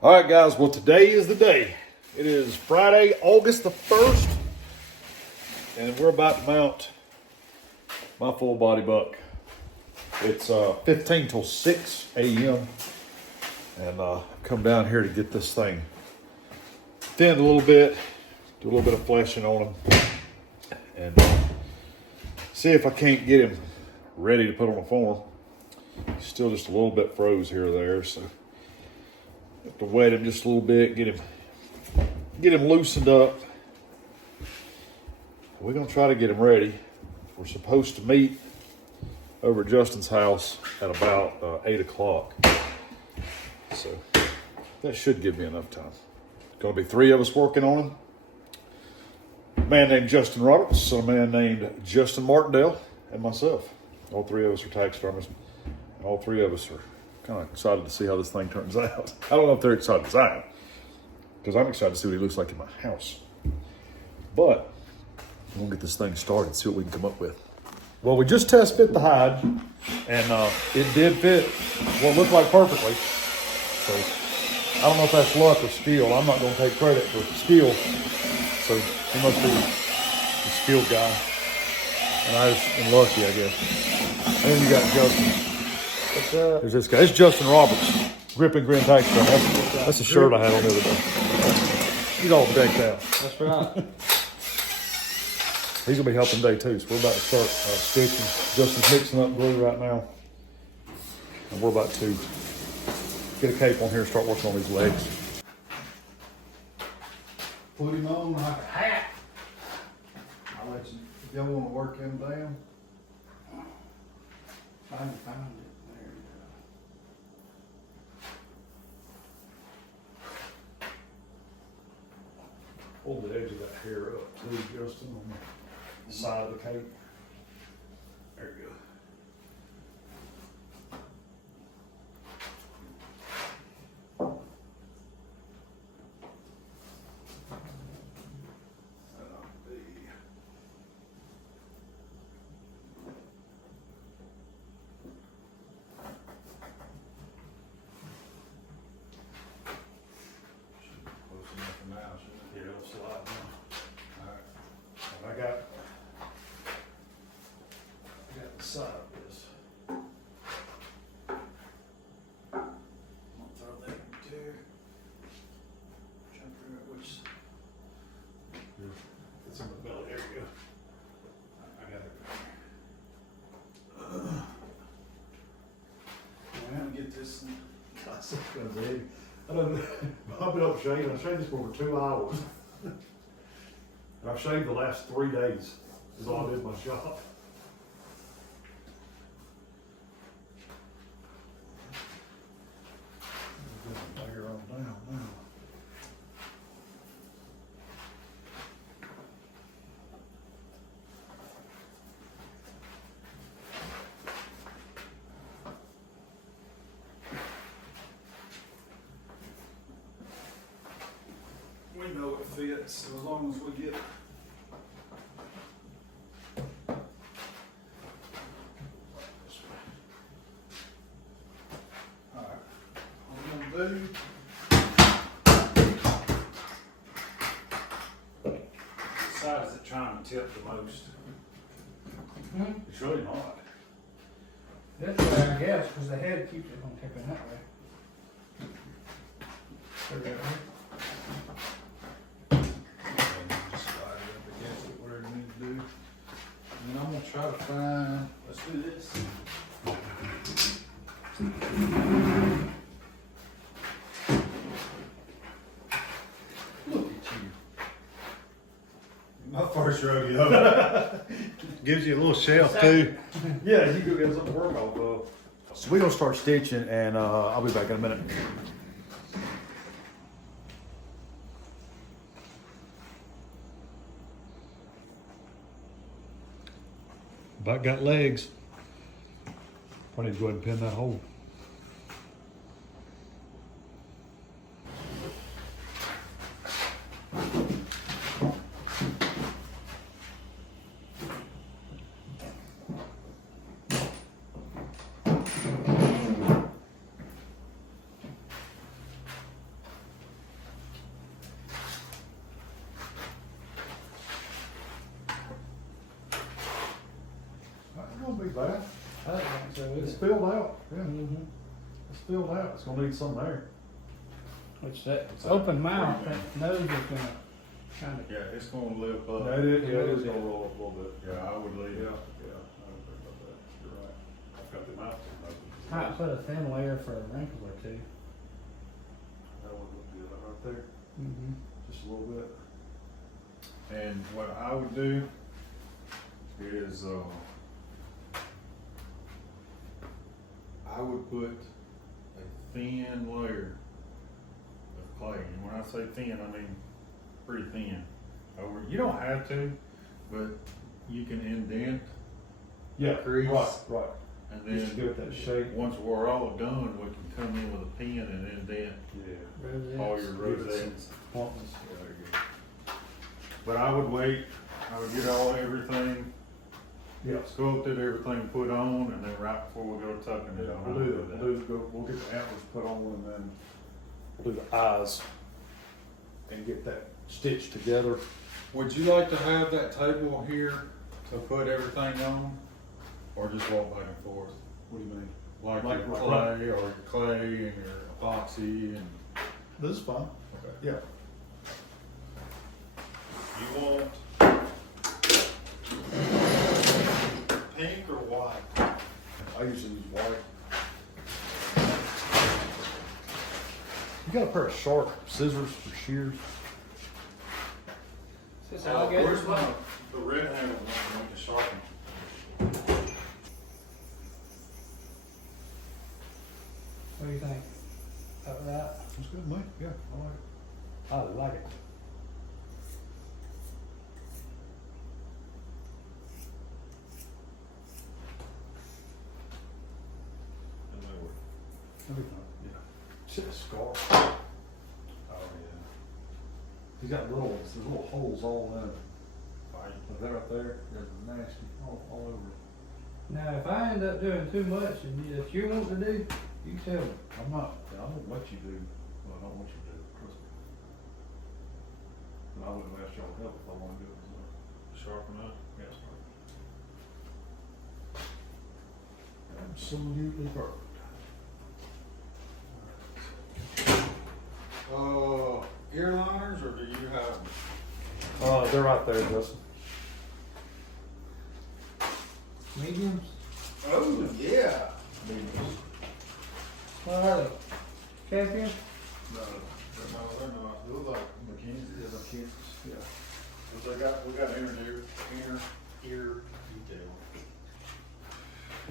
All right, guys. Well, today is the day. It is Friday, August the 1st, and we're about to mount my full body buck. It's 15 till 6 a.m. and I've come down here to get this thing thinned a little bit, do a little bit of fleshing on him, and see if I can't get him ready to put on a form. He's still just a little bit froze here or there, so have to wet him just a little bit, get him loosened up. We're gonna try to get him ready. We're supposed to meet over at Justin's house at about 8 o'clock. So that should give me enough time. Gonna be 3 of us working on him. A man named Justin Roberts, a man named Justin Martindale, and myself. All 3 of us are taxidermists. All 3 of us are kind of excited to see how this thing turns out. I don't know if they're excited as I am, because I'm excited to see what he looks like in my house. But we're gonna get this thing started, see what we can come up with. Well, we just test fit the hide, and it did fit what looked like perfectly. So I don't know if that's luck or skill. I'm not gonna take credit for skill. So he must be the skilled guy, and I was unlucky, I guess. And then you got Justin. There's this guy. It's Justin Roberts, Grip and Grin Taxidermy. That's the shirt I had on the other day. He's all decked out. That's right. He's gonna be helping day 2, so we're about to start stitching. Justin's mixing up glue right now, and we're about to get a cape on here and start working on these legs. Put him on like a hat. I'll let you, if y'all want to work him down. I can find it. There you Hold the edge of that hair up too, Justin, on the side of the cape. There you go. I got the side of this. I'm gonna throw that in too. Trying to figure out which. It's in the belly. There we go. I got it. I'm gonna get this. God, it's gonna be heavy. I done I've been up shaving. I shaved this for over 2 hours. And I've shaved the last 3 days, is all I did in my shop. Layer on down now. We know it fits, so as long as we get it. Alright, what I'm gonna do. What side is it trying to tip the most? It's really not. This way, I guess, because the head keeps it from tipping that way. There we go. Just slide it up against it, whatever you need to do. And then I'm gonna try to find, let's do this. Look at you. My first rodeo. Gives you a little shelf too. Yeah, you go get something to work off of. So we're gonna start stitching, and I'll be back in a minute. About got legs. I need to go ahead and pin that hole. bad. I don't think so It's either. filled out, yeah, Mm-hmm. it's filled out, it's gonna need some there. Which that open mouth, that nose is gonna kind of. Yeah, it's gonna lift up. That is, yeah, it is gonna roll up a little bit. Yeah, I would leave Yeah, it. yeah, I don't think about that, you're right. I've got the mouth open. Might put a thin layer for a wrinkle or two. That would look good right there, Mm-hmm. just a little bit. And what I would do is, I would put a thin layer of clay. And when I say thin, I mean pretty thin. Over, you don't have to, but you can indent, Yeah, Crease. right. and Just give it that shape. once we're all done, we can come in with a pen and indent Yeah. all your Give it rosettes. Pointless. Yeah, there you go. But I would wait, I would get everything Yeah. sculpted, everything put on, and then right before we go tucking it Yeah, on. we'll get the antlers put on and then we'll do the eyes and get that stitched together. Would you like to have that table here to put everything on, or just walk back and forth? What do you mean? Like Like your right- clay, or your clay and your epoxy and. This is fine. Okay. Yeah. You want pink or white? I usually use white. You got a pair of sharp scissors for shears? Is this alligator Where's blood? my, the red handle one, make it sharpen. What do you think? About right? That's good, mate. Yeah, I like it. I like it. And they were, That'd be fine. Yeah. Shit, a scar. oh yeah. He's got there's little holes all in it. White. Like that right there, there's nasty all over it. Now, if I end up doing too much and that you want to do, you tell me. I'm not, I won't let you do what I don't want you to do, trust me. And I wouldn't ask y'all help if I wanted to do it myself. Sharpen up. Yes, sir. Absolutely perfect. Ear liners, or do you have them? They're right there, Justin. Mediums? Oh, yeah. What are they? Champion? No, they're not, they look like McKinsey. Yeah, the kids, yeah. But we got inner ear detail.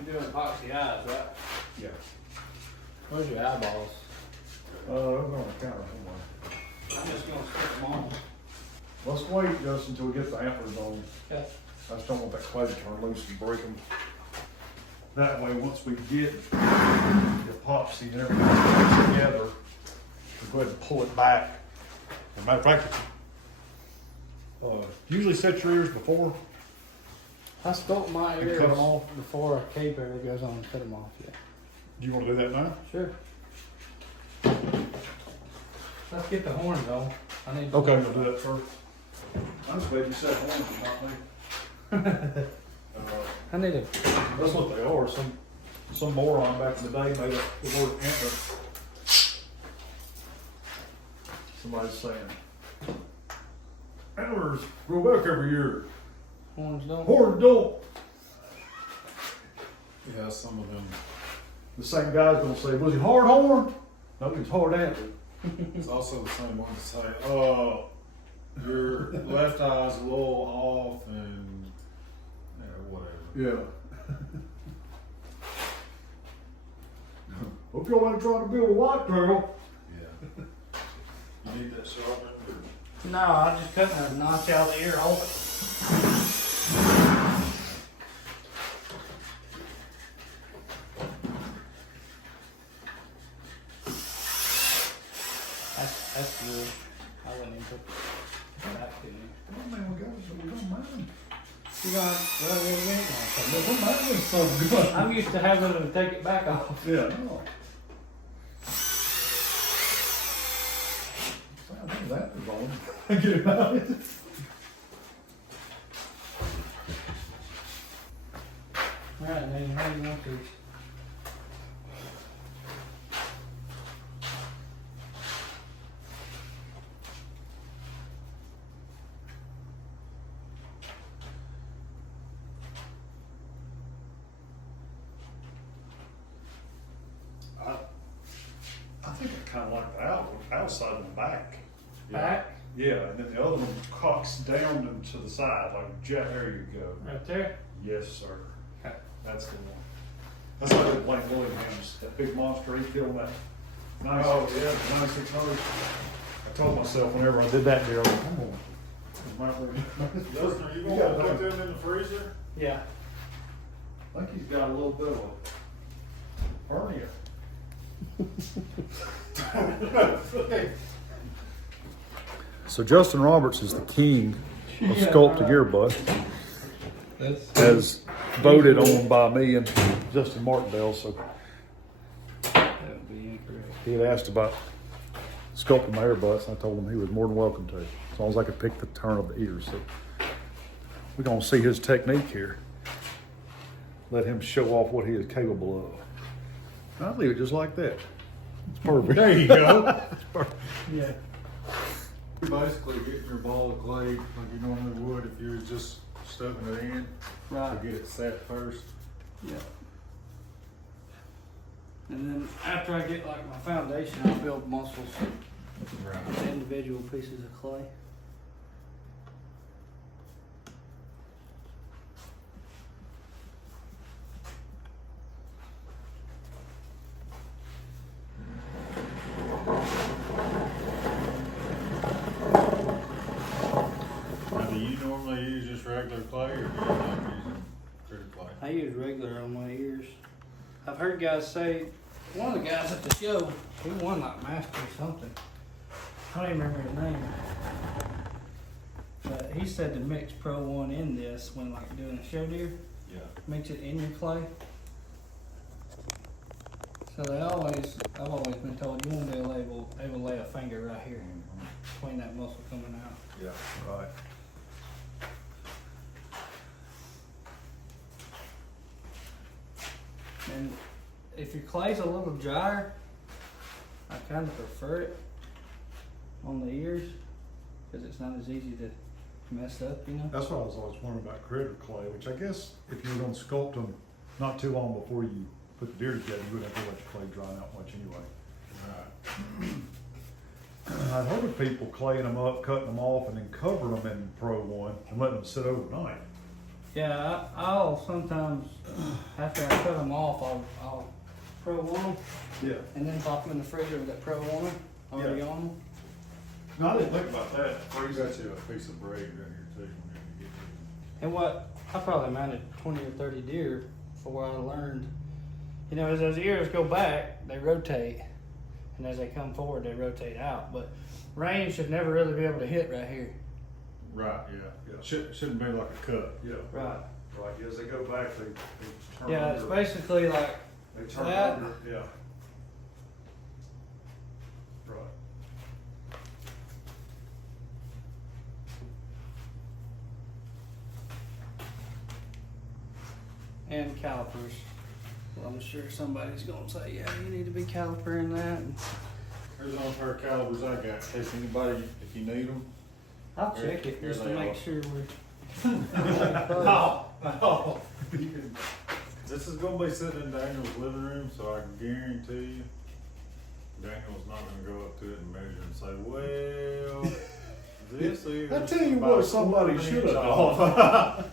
You're doing epoxy eyes, right? Yeah. Where's your eyeballs? They're on the counter somewhere. I'm just gonna stick them on. Let's wait, Justin, until we get the antlers on. Okay. I just don't want that clay to turn loose and break them. That way, once we get the epoxy and everything together, we go ahead and pull it back. As a matter of fact, usually set your ears before. I sculpt my And ears cut 'em off? before a caper goes on and cut them off, yeah. Do you want to do that now? Sure. Let's get the horns on. I need. Okay, we'll do that first. I'm just glad you said horns, not me. I need a. That's what they are. Some moron back in the day made up the word antler. Somebody's saying, antlers grow back every year. Horns don't. Horns don't. Yeah, some of them. The same guy's gonna say, was he hard horn? No, he was hard antler. It's also the same one to say, your left eye's a little off and whatever. Yeah. Hope y'all ain't trying to build a whitetail. Yeah. You need that sharpened or? No, I just cut a notch out of the ear hole. That's good. I wouldn't even put that in there. Oh man, we don't mind. You gonna run it again? We don't mind when it's so good. I'm used to having to take it back off. Yeah, no. I think that is on. Get it out. Alright, then how do you want these? I think I kind of like the outside and the back. Back? Yeah, and then the other one cocks down and to the side, like, there you go. Right there? Yes, sir. Okay. That's the one. That's like the Blaine Williams, that big monster he killed that. Oh, yeah. 9600. I told myself whenever I did that deal, I'm going. Justin, are you You gonna got put them. them in the freezer? Yeah. I think he's got a little bit of a hernia. So Justin Roberts is the king of sculpted earbuds, That's as voted on by me and Justin Martindale. So that would be incorrect. he had asked about sculpting my earbuds, and I told him he was more than welcome to, as long as I could pick the turn of the ears. So we're gonna see his technique here. Let him show off what he is capable of. I'll leave it just like that. It's perfect. There you go. It's perfect. Yeah. You're basically getting your ball of clay like you normally would if you was just stuffing it in Right. to get it set first. Yeah. And then after I get like my foundation, I'll build muscles with individual pieces of clay. Now, do you normally use just regular clay or do you like using critter clay? I use regular on my ears. I've heard guys say, one of the guys at the show, he won like master or something. I don't even remember his name. But he said to mix Pro One in this when like doing a show deer, Yeah. mix it in your clay. So I've always been told you won't be able to lay a finger right here between that muscle coming out. Yeah, right. And if your clay's a little drier, I kind of prefer it on the ears because it's not as easy to mess up, you know? That's what I was always wondering about critter clay, which I guess if you were gonna sculpt them not too long before you put the deer together, you wouldn't have to let your clay dry out much anyway. Right. I've heard of people claying them up, cutting them off, and then covering them in Pro One and letting them sit overnight. Yeah, I'll sometimes, after I cut them off, I'll Pro One them Yeah. and then pop them in the freezer with that Pro One already Yeah. on them. No, I didn't think about that. We got you a piece of braid right here too. Whenever you get And what, I probably mounted 20 or 30 deer before I learned, you know, as those ears go back, they rotate. And as they come forward, they rotate out. But rain should never really be able to hit right here. Right, yeah. Shouldn't be like a cut. Yeah. Right. Right. As they go back, they turn. Yeah, it's under. basically like They turn that. under. Yeah. Right. and calipers. Well, I'm sure somebody's gonna say, yeah, you need to be calipering that. Here's on pair of calibers I got, in case anybody, if you need them. I'll check it Here just to they make are. sure we're. No. This is gonna be sitting in Daniel's living room, so I can guarantee you, Daniel's not gonna go up to it and measure and say, well, this is. I tell you about what, a somebody quarter should inch have off.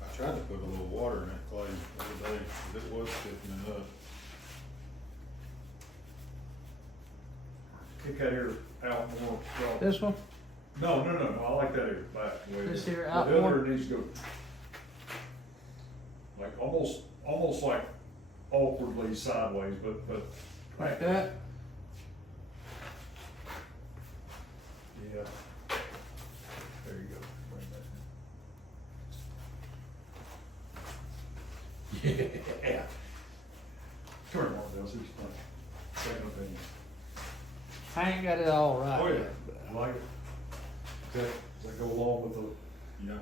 I tried to put a little water in that clay the other day, but it was sticking it up. Kick that ear out more. Well, This one? no. I like that ear back. the way it This is. ear The out other more? ear needs to go like almost like awkwardly sideways, but Like that? yeah. There you go. Bring that. Yeah. Come here, Mark. See what you think. Second opinion. I ain't got it all right. Oh, yeah. yet, but I like it. Does that go along with the Yeah.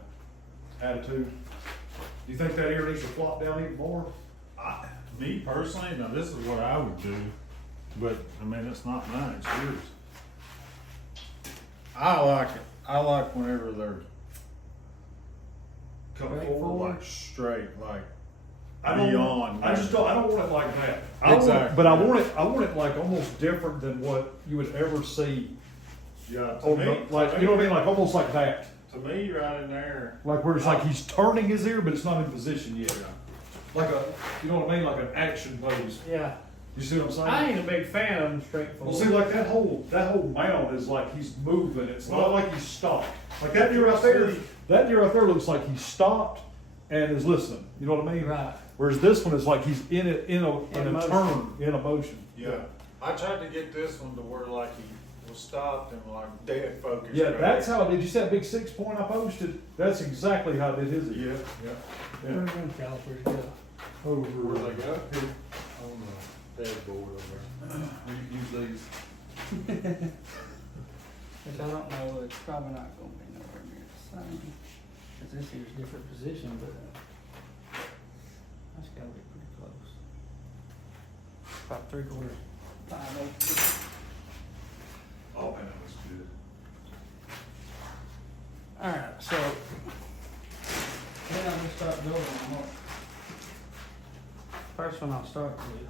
attitude? Do you think that ear needs to flop down even more? Me personally, now this is what I would do, but I mean, it's not mine, it's yours. I like it. I like whenever they're Come Right forward forward? like. straight, like I don't beyond. want, I just don't, I don't want it like that. I want it- Exactly. But I want it like almost different than what you would ever see. Yeah, to On me, the, like, you know what I mean? Like almost like that. to me, right in there. Like where it's like he's turning his ear, but it's not in position yet. Like a, you know what I mean? Like an action pose. yeah, You see what I'm saying? I ain't a big fan of them Well, straightforward. see, like that whole mount is like he's moving. It's not like he's stopped. Like that deer right there, that deer right there looks like he's stopped and is listening. You know what I mean? Right. Whereas this one is like he's in a motion. turn, in a motion. Yeah, I tried to get this one to where like he was stopped and like dead focused. Yeah, right that's there. how. Did you see that big 6 point I posted? That's exactly how I did his ear. Yeah, Where Yeah. do them calipers go? Over. where they go? On the dashboard over there. We use these. Which I don't know, it's probably not gonna be nowhere near the same. Cause this here's different position, but that's gotta be pretty close. About 3/4, 5/8. Oh man, that looks good. Alright, so then I'm gonna start building them up. First one I'll start with.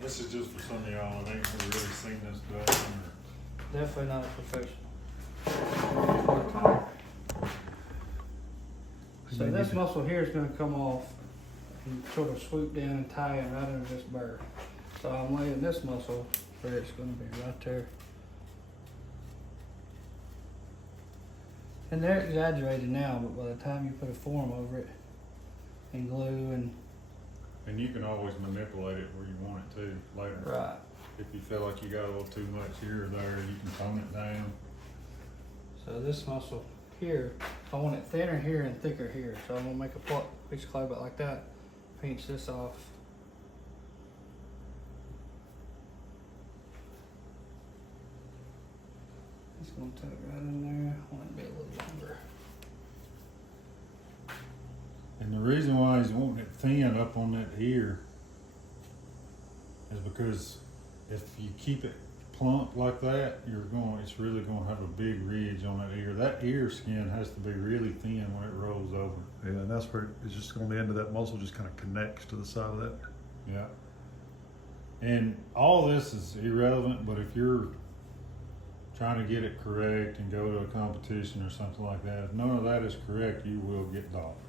This is just for some of y'all that ain't really seen this done or. Definitely not a professional. So this muscle here is gonna come off and sort of swoop down and tie in right under this burr. So I'm laying this muscle where it's gonna be right there. And they're exaggerated now, but by the time you put a form over it and glue And you can always manipulate it where you want it to later. right. If you feel like you got a little too much here or there, you can tone it down. So this muscle here, I want it thinner here and thicker here. So I'm gonna make a piece of clay about like that, pinch this off. It's gonna tuck right in there. I want it to be a little longer. And the reason why he's wanting it thin up on that ear is because if you keep it plump like that, it's really gonna have a big ridge on that ear. That ear skin has to be really thin when it rolls over. Yeah, and that's where it's just on the end of that muscle just kind of connects to the side of that. Yeah. And all this is irrelevant, but if you're trying to get it correct and go to a competition or something like that, if none of that is correct, you will get docked.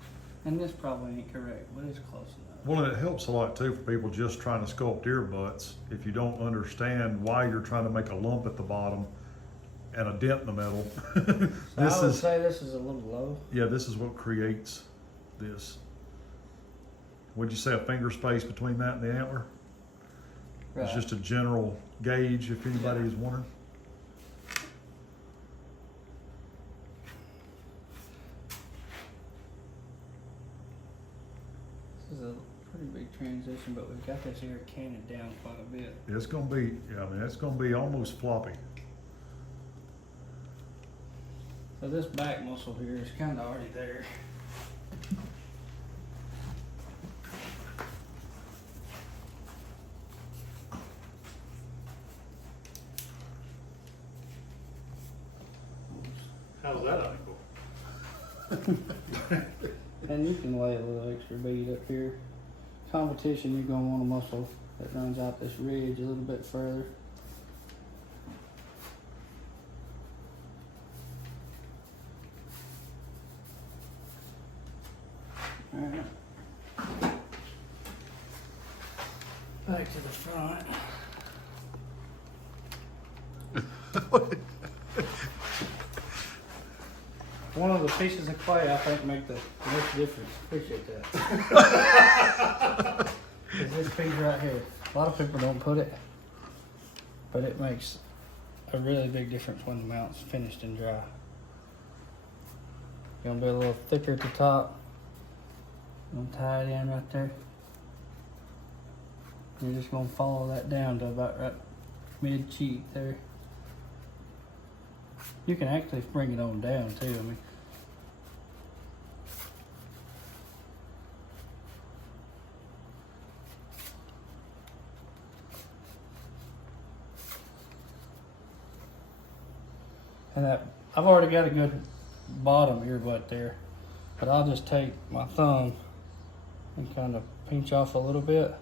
And this probably ain't correct, but it's close enough. Well, and it helps a lot too for people just trying to sculpt ear butts. If you don't understand why you're trying to make a lump at the bottom and a dent in the middle, So I would say this is a little low. yeah, this is what creates this. Would you say a finger space between that and the antler? Right. It's just a general gauge if anybody is wondering. This is a pretty big transition, but we've got this ear canted down quite a bit. It's gonna be, yeah, I mean, it's gonna be almost floppy. So this back muscle here is kind of already there. How's that ankle? And you can lay a little extra bead up here. Competition, you're gonna want a muscle that runs out this ridge a little bit further. Alright. Back to the front. One of the pieces of clay I think make the most difference. Appreciate that. Is this piece right here. A lot of people don't put it, but it makes a really big difference when the mount's finished and dry. You're gonna be a little thicker at the top. I'm gonna tie it in right there. You're just gonna follow that down to about right mid cheek there. You can actually bring it on down too. I mean, and that I've already got a good bottom earbud there, but I'll just take my thumb and kind of pinch off a little bit.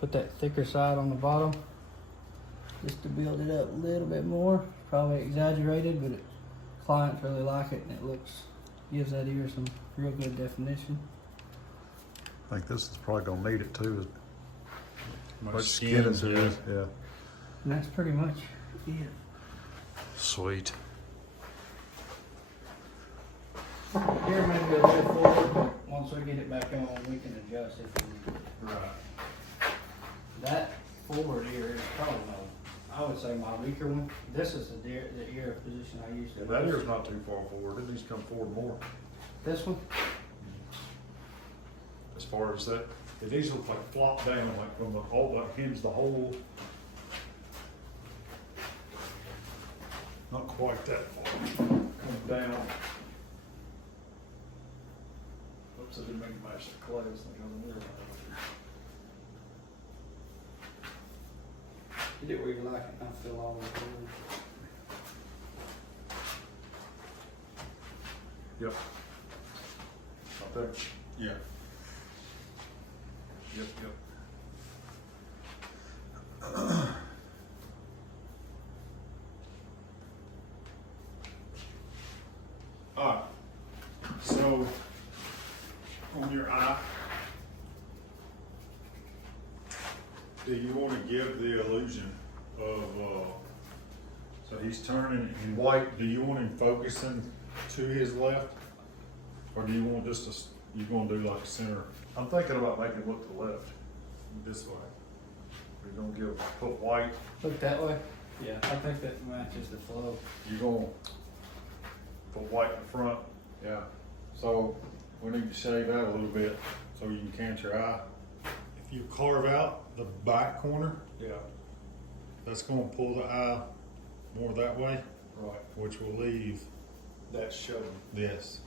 Put that thicker side on the bottom just to build it up a little bit more. Probably exaggerated, but clients really like it, and it gives that ear some real good definition. I think this is probably gonna need it too. Much skin as it is, yeah. And that's pretty much it. Sweet. Here may be a little forward, but once we get it back on, we can adjust if we need to. Right. That forward ear is probably I would say my weaker one. This is the ear position I used to. Yeah, that ear's not too far forward. It needs to come forward more. This one? As far as that, it needs to look like flop down, like from the hole, like hinge the hole. Not quite that far. Come down. Oops, I didn't make it match the clay. It's not gonna mirror. You do where you like it, I feel all the way. Yep. Up there. Yeah. Yep, yep. Alright. So on your eye, do you want to give the illusion of so he's turning in white, do you want him focusing to his left? Or do you want just a, you gonna do like a center I'm thinking about making it look to the left. this way? We're gonna put white. Look that way? Yeah, I think that matches the flow. You're gonna, Put white in the front. yeah. So we need to shave out a little bit so you can catch your eye. If you carve out the back corner, Yeah. that's gonna pull the eye more that way, Right. which will leave That's showing. this.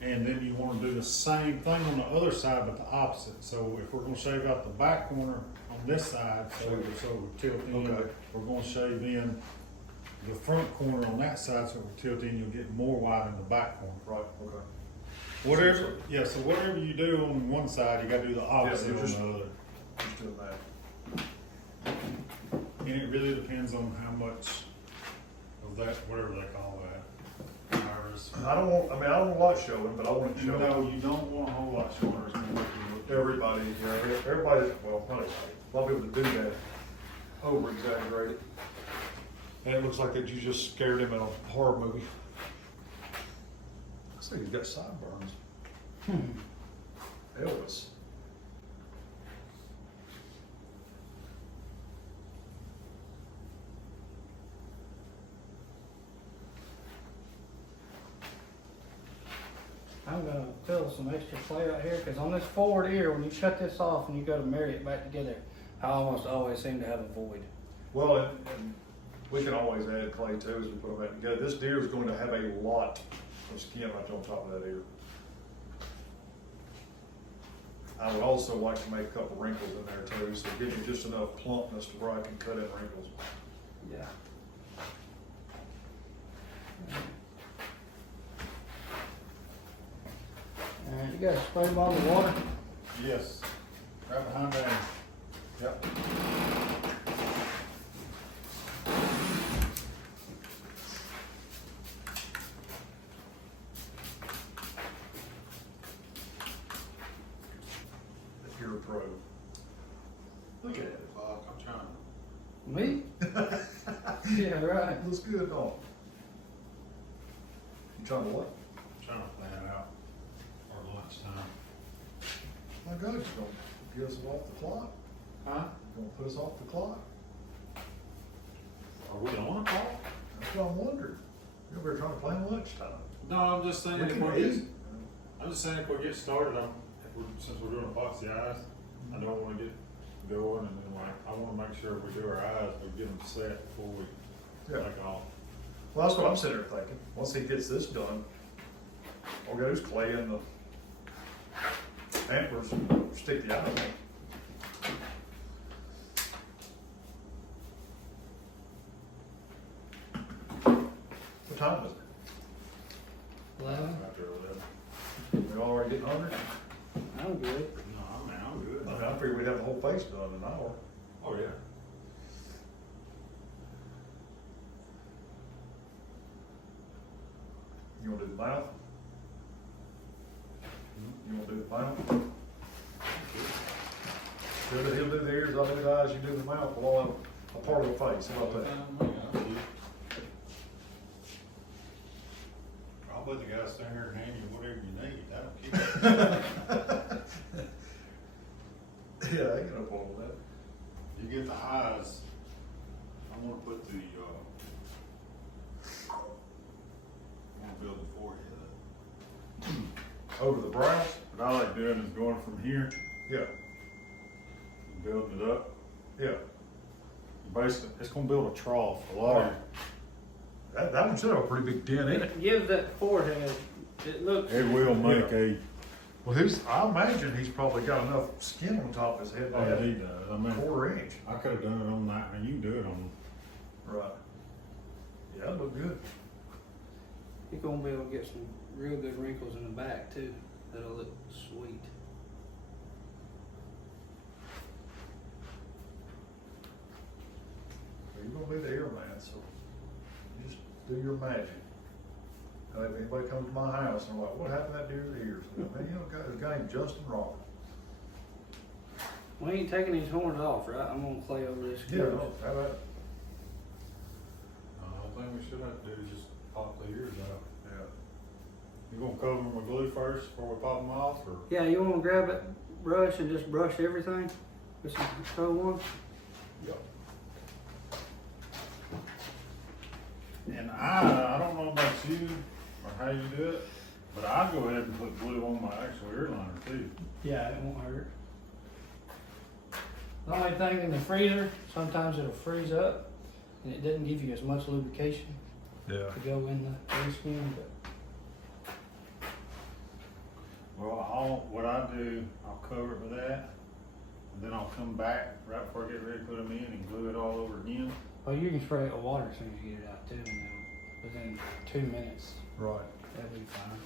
And then you wanna do the same thing on the other side, but the opposite. So if we're gonna shave out the back corner on this side, so we tilt in, Okay. we're gonna shave in the front corner on that side, so we tilt in, you'll get more white in the back corner. Right, okay. Whatever, yeah, so whatever you do on one side, you gotta do the opposite Yeah, on just- the other. Just doing that. And it really depends on how much of that, whatever they call that, iris. I don't want a lot showing, but I want it showing. No, you don't want a whole lot shorter. It's gonna make you look- Everybody, everybody, well, not everybody, a lot of people that do that over exaggerate it. And it looks like that you just scared him in a horror movie. I think he's got sideburns. Elvis. I'm gonna fill some extra clay right here, because on this forward ear, when you cut this off and you go to marry it back together, I almost always seem to have a void. Well, and we can always add clay too as we put them back together. This deer is going to have a lot of skin right on top of that ear. I would also like to make a couple wrinkles in there too, so give you just enough plumpness to where I can cut in wrinkles. Yeah. Alright, you guys spray them on the water? Yes, right behind that. Yep. If you're a pro. Look at it. Bob, I'm trying. Me? Yeah, right. Looks good, don't it? You trying to what? Trying to plan out our lunchtime. My God, you're gonna get us off the clock? Huh? You're gonna put us off the clock? Are we on a call? That's what I'm wondering. You're over here trying to plan lunchtime. No, I'm just saying We if can we eat. get, I'm just saying if we get started, since we're doing epoxy eyes, I don't wanna get going, and then like, I wanna make sure we do our eyes, we get them set before we Yeah. take off. Well, that's what I'm sitting there thinking. Once he gets this done, all we gotta do is clay in the antlers and stick the eyes on. What time is it? 11. After 11. We already getting hungry? I'm good. No, I mean, I'm good. I mean, I figured we'd have the whole face done in an hour. Oh, yeah. You wanna do the mouth? You wanna do the mouth? He'll do the ears, I'll do the eyes, you do the mouth, we'll all have a part of the face, how about that? I'll let the guy stand here and hand you whatever you need, I don't care. Yeah, I ain't got no problem with that. You get the eyes, I'm gonna put the, I'm gonna build the forehead up. Over the brows? What I like doing is going from here, Yeah, and building it up. yeah. Basically, it's gonna build a trough, a lot of, That one should have a pretty big dent in it. It gives that forehead, it looks. it will make a, Well, I imagine he's probably got enough skin on top of his head to oh, have he a does, I mean, quarter inch. I could've done it on that, and you can do it on, Right. Yeah, that look good. You're gonna be able to get some real good wrinkles in the back too. That'll look sweet. You're gonna be the ear man, so you just do your magic. And if anybody comes to my house and they're like, what happened to that deer's ears? I mean, you know, there's a guy named Justin Rock. We ain't taking these horns off, right? I'm gonna clay over this. Yeah, no, how about it? the only thing we should have to do is just pop the ears out. Yeah. You gonna cover them with glue first before we pop them off, or? Yeah, you wanna grab that brush and just brush everything with some Pro One? Yep. And I don't know about you or how you do it, but I go ahead and put glue on my actual ear liner too. Yeah, it won't hurt. The only thing in the freezer, sometimes it'll freeze up and it doesn't give you as much lubrication Yeah. to go in the ear skin, but Well, what I do, I'll cover it with that, and then I'll come back right before I get ready to put them in and glue it all over again. well, you can spray it with water as soon as you get it out too, and then within 2 minutes, Right. that'll be fine.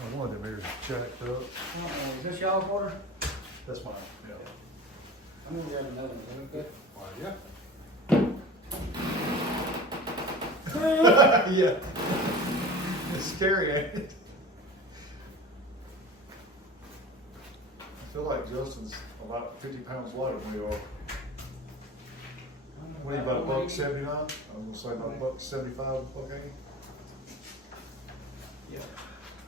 Oh, one of them ears is jacked up. Is this y'all's water? That's mine, yeah. I'm gonna grab another one, okay? Well, yeah. Yeah. It's scary, ain't it? I feel like Justin's about 50 pounds lighter than we are. What are you, about $1.79? I'm gonna say about $1.75, $1.80. Yeah.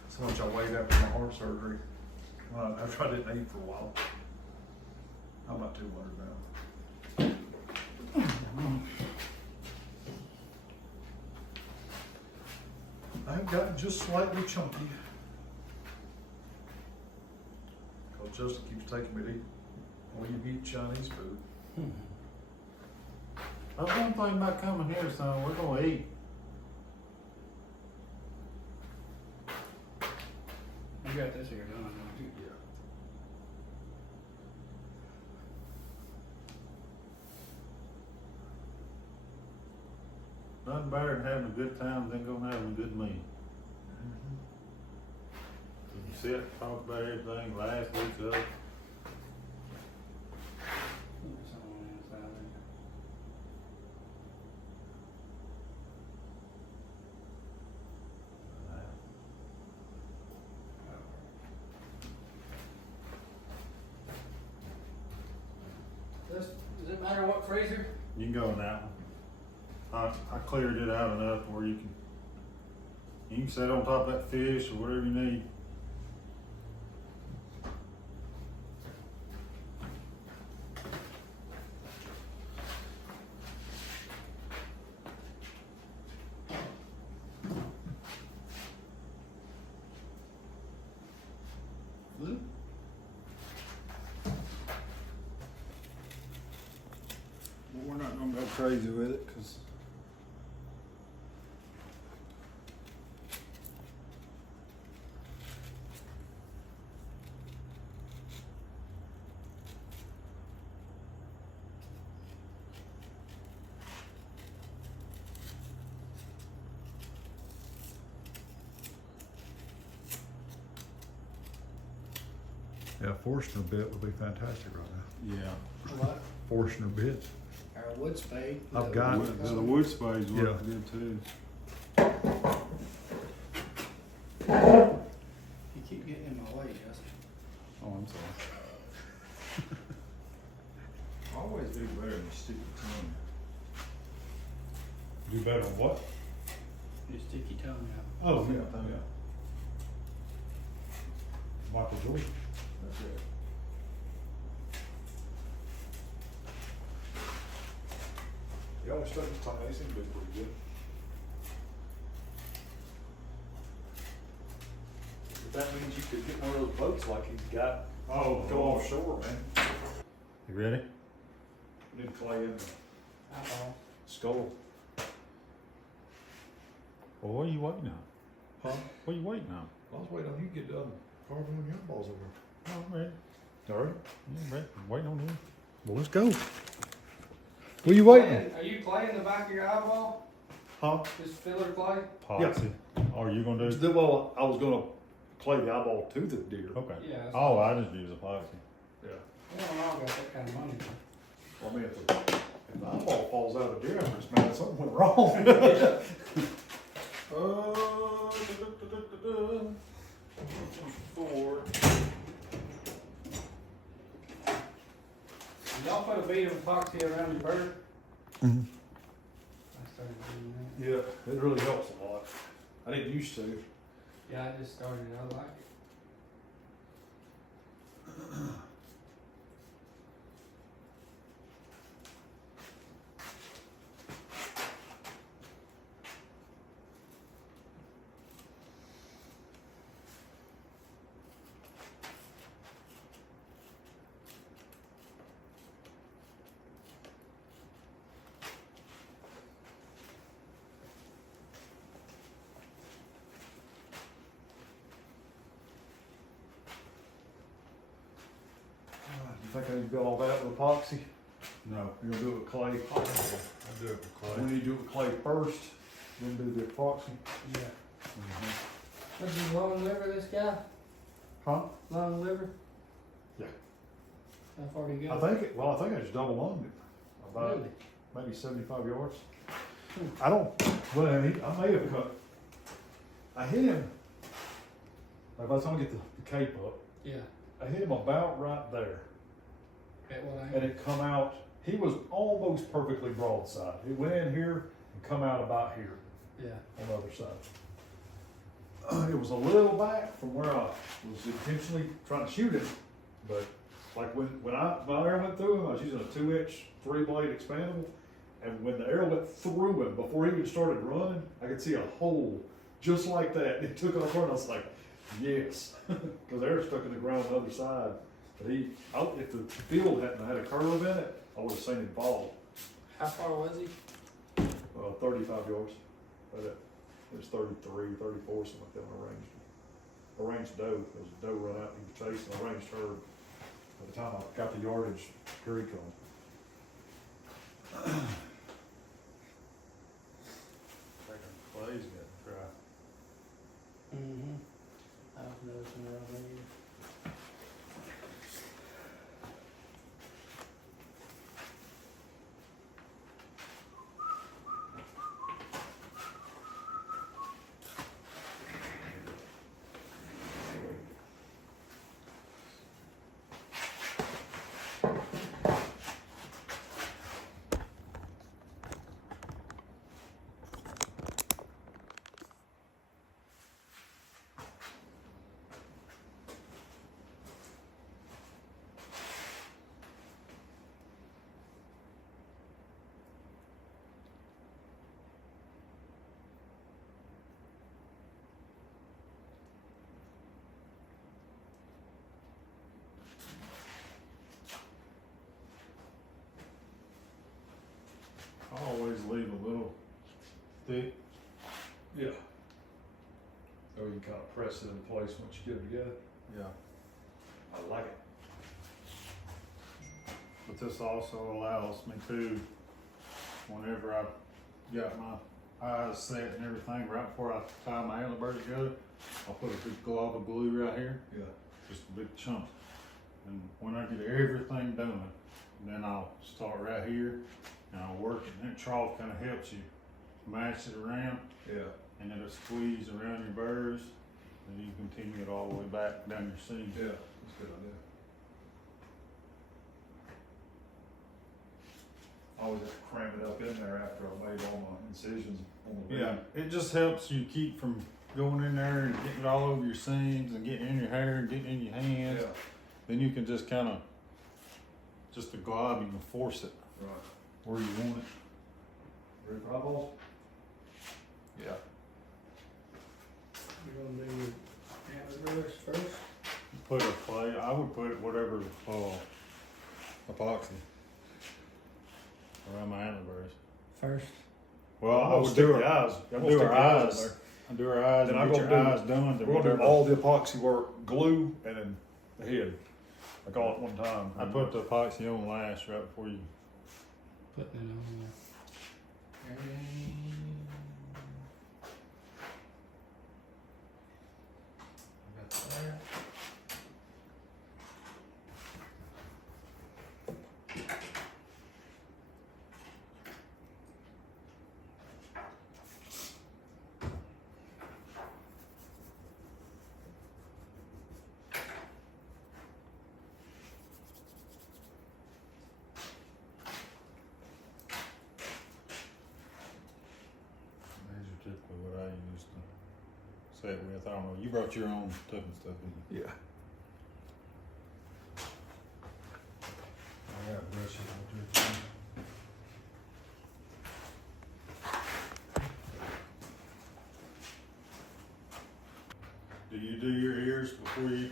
That's how much I weighed after my heart surgery. After I didn't eat for a while. I'm about 200 now. I've gotten just slightly chunky. Cause Justin keeps taking me to eat, well, you eat Chinese food. That's one thing about coming here, son, we're gonna eat. You got this here done, don't you? Yeah. Nothing better than having a good time than going having a good meal. You sit, talk about everything, laugh with each other. Something on the inside there. Does it matter what freezer? You can go in that one. I cleared it out enough where you can sit on top of that fish or whatever you need. crazy with it, cause Yeah, Forstner bit would be fantastic right now. yeah. What? Forstner bit. Or a wood spade. I've got- The wood spades Yeah. work good too. You keep getting in my way, Justin. Oh, I'm sorry. Always do better than sticky tongue. Do better on what? You stick your tongue out. Oh, Yeah, yeah, yeah. Michael Jordan. That's it. He always stuck his tongue, they seem to be pretty good. But that means you could get one of those boats like he's got. Oh, Go offshore, man. You ready? Need clay in the Alcohol. skull. Well, what are you waiting on? Huh? What are you waiting on? I was waiting on you to get done carving on your eyeballs over. Oh, I'm ready. All right. Yeah, ready. I'm waiting on you. Well, let's go. What are you waiting on? Are you claying the back of your eyeball? Huh? Just filler clay? Poxy. Oh, are you gonna do? Well, I was gonna clay the eyeball to the deer. Okay. Yeah. that's Oh, what- I just use epoxy. Yeah. We don't all got that kind of money. Well, I mean, if the eyeball falls out of the deer, I'm just mad something went wrong. Four. Y'all put a bead of epoxy around your bird? Mhm. I started doing that. Yeah, it really helps a lot. I didn't used to. Yeah, I just started. I like it. You think I need to build all that with epoxy? No, You're gonna do it with clay? I do it with clay. We need to do it with clay first, then do the epoxy. Yeah. What's his long liver, this guy? Huh? Long liver? Yeah. How far do you go? I think I just double lunged him. About Really? maybe 75 yards. I don't, well, I may have cut. I hit him, like by the time I get the cape up, Yeah. I hit him about right there. At what And angle? it come out, he was almost perfectly broadside. It went in here and come out about here Yeah. on the other side. It was a little back from where I was intentionally trying to shoot him, but like when my arrow went through him, I was using a 2-inch 3-blade expandable, and when the arrow went through him, before he even started running, I could see a hole just like that. It took off, and I was like, yes, because the arrow stuck in the ground on the other side. But if the field hadn't had a curve in it, I would have seen him fall. How far was he? 35 yards. But it was 33, 34, something like that when I ranged doe. There was a doe run out he was chasing. I ranged her. By the time I got the yardage, here he come. Clay's getting dry. Mm-hmm. I was noticing earlier. thick. Yeah. Oh, you kind of press it in place once you get it together. Yeah. I like it. But this also allows me to, whenever I got my eyes set and everything, right before I tie my antler bird together, I'll put a big glob of glue right here, Yeah. just a big chunk. And when I get everything done, then I'll start right here and I'll work it. And that trough kind of helps you match it around, Yeah. and it'll squeeze around your burrs, and you continue it all the way back down your seam. Yeah. That's a good idea. I always have to cram it up in there after I made all my incisions on the Yeah, bead. it just helps you keep from going in there and getting it all over your seams and getting in your hair and getting in your hands. Yeah. Then you can just kind of, just a glob, you can force it Right. where you want it. Ready for eyeballs? Yeah. You're gonna do your antler brush first? Put a clay, I would put whatever, epoxy around my antler burrs. First. Well, I gonna would stick do the her eyes. I'm gonna do stick her the eyes eyes. in there. I do her eyes Then and I'm get your gonna do- eyes done. Then We're gonna do whatever. all the epoxy work, glue, and then the head, like all at one time. I put the epoxy on last right before you. Putting it on there. Got that. These are typically what I use to set with. I don't know. You brought your own stuff and stuff, didn't you? Yeah. I got brushes out there too. Do you do your ears before you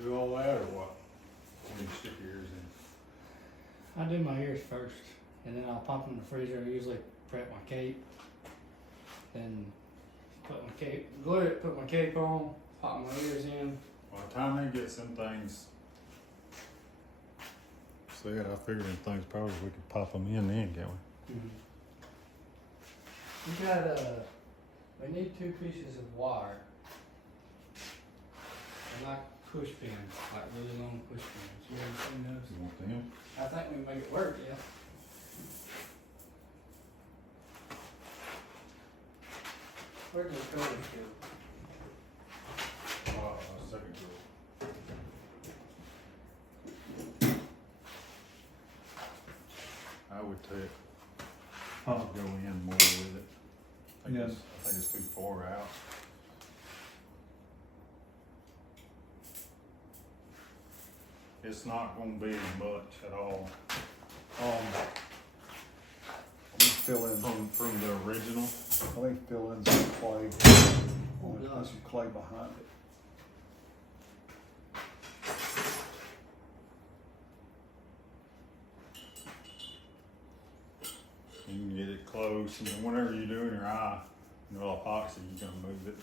do all that, or what? When you stick your ears in? I do my ears first, and then I'll pop them in the freezer. I usually prep my cape, then put my cape, glue it, put my cape on, pop my ears in. By the time they get some things set, I figured in things probably we could pop them in then, can't we? We got we need 2 pieces of wire. They're like push pins, like really long push pins. You ever seen those? You want them? I think we can make it work, yeah. Where does it go to? Second girl. I would take, probably go in more with it. I think Yeah. it's too far out. It's not gonna be much at all Let me fill in. from the original. Let me fill in some clay. Oh, Put God. some clay behind it. You can get it close, and then whatever you do in your eye, you know, epoxy, you're gonna move it.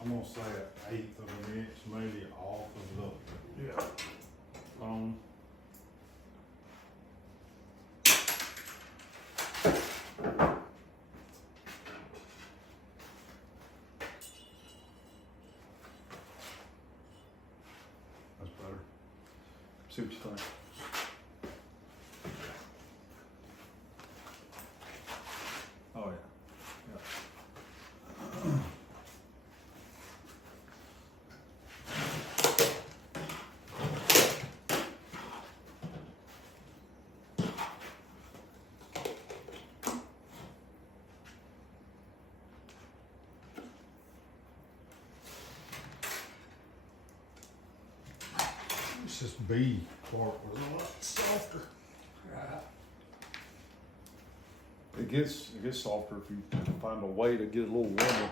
I'm gonna say an 1/8 of an inch, maybe off of Yeah. the bone. That's better. See what you think. Oh, yeah. It's just B bark was a lot softer. Right. It gets softer if you find a way to get it a little warmer.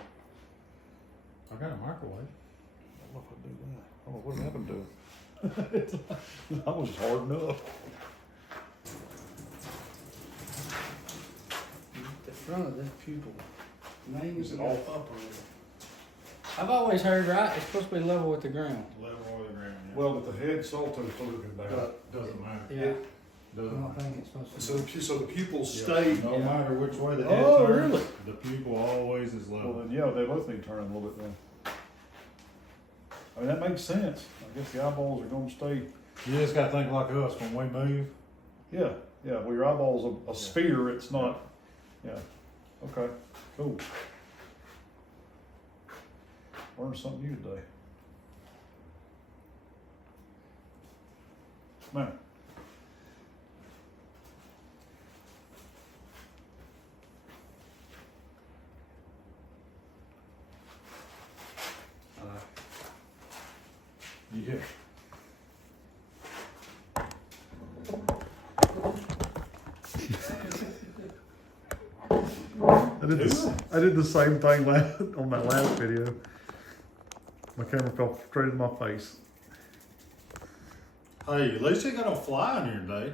I got a microwave. I don't know if I do that. I don't know what happened to it. That was hard enough. The front of this pupil. Maybe Is it go all- up a little. I've always heard, right, it's supposed to be level with the ground. Level with the ground, yeah. Well, but the head salto flipping down. Doesn't matter. Yeah. I Doesn't don't matter. think it's supposed to So, be. so the pupils Yeah, stay. No Yeah. matter which way the head Oh, turns, really? the pupil always is Well, level. then, yeah, they both need to turn a little bit then. I mean, that makes sense. I guess the eyeballs are gonna stay. You just gotta think like us when we move. Yeah, yeah, well, your eyeball's a sphere, it's not, yeah, okay, cool. Learned something new today. Man. Yeah. I did the same thing on that last video. My camera fell straight in my face. Hey, at least you got no fly in here today.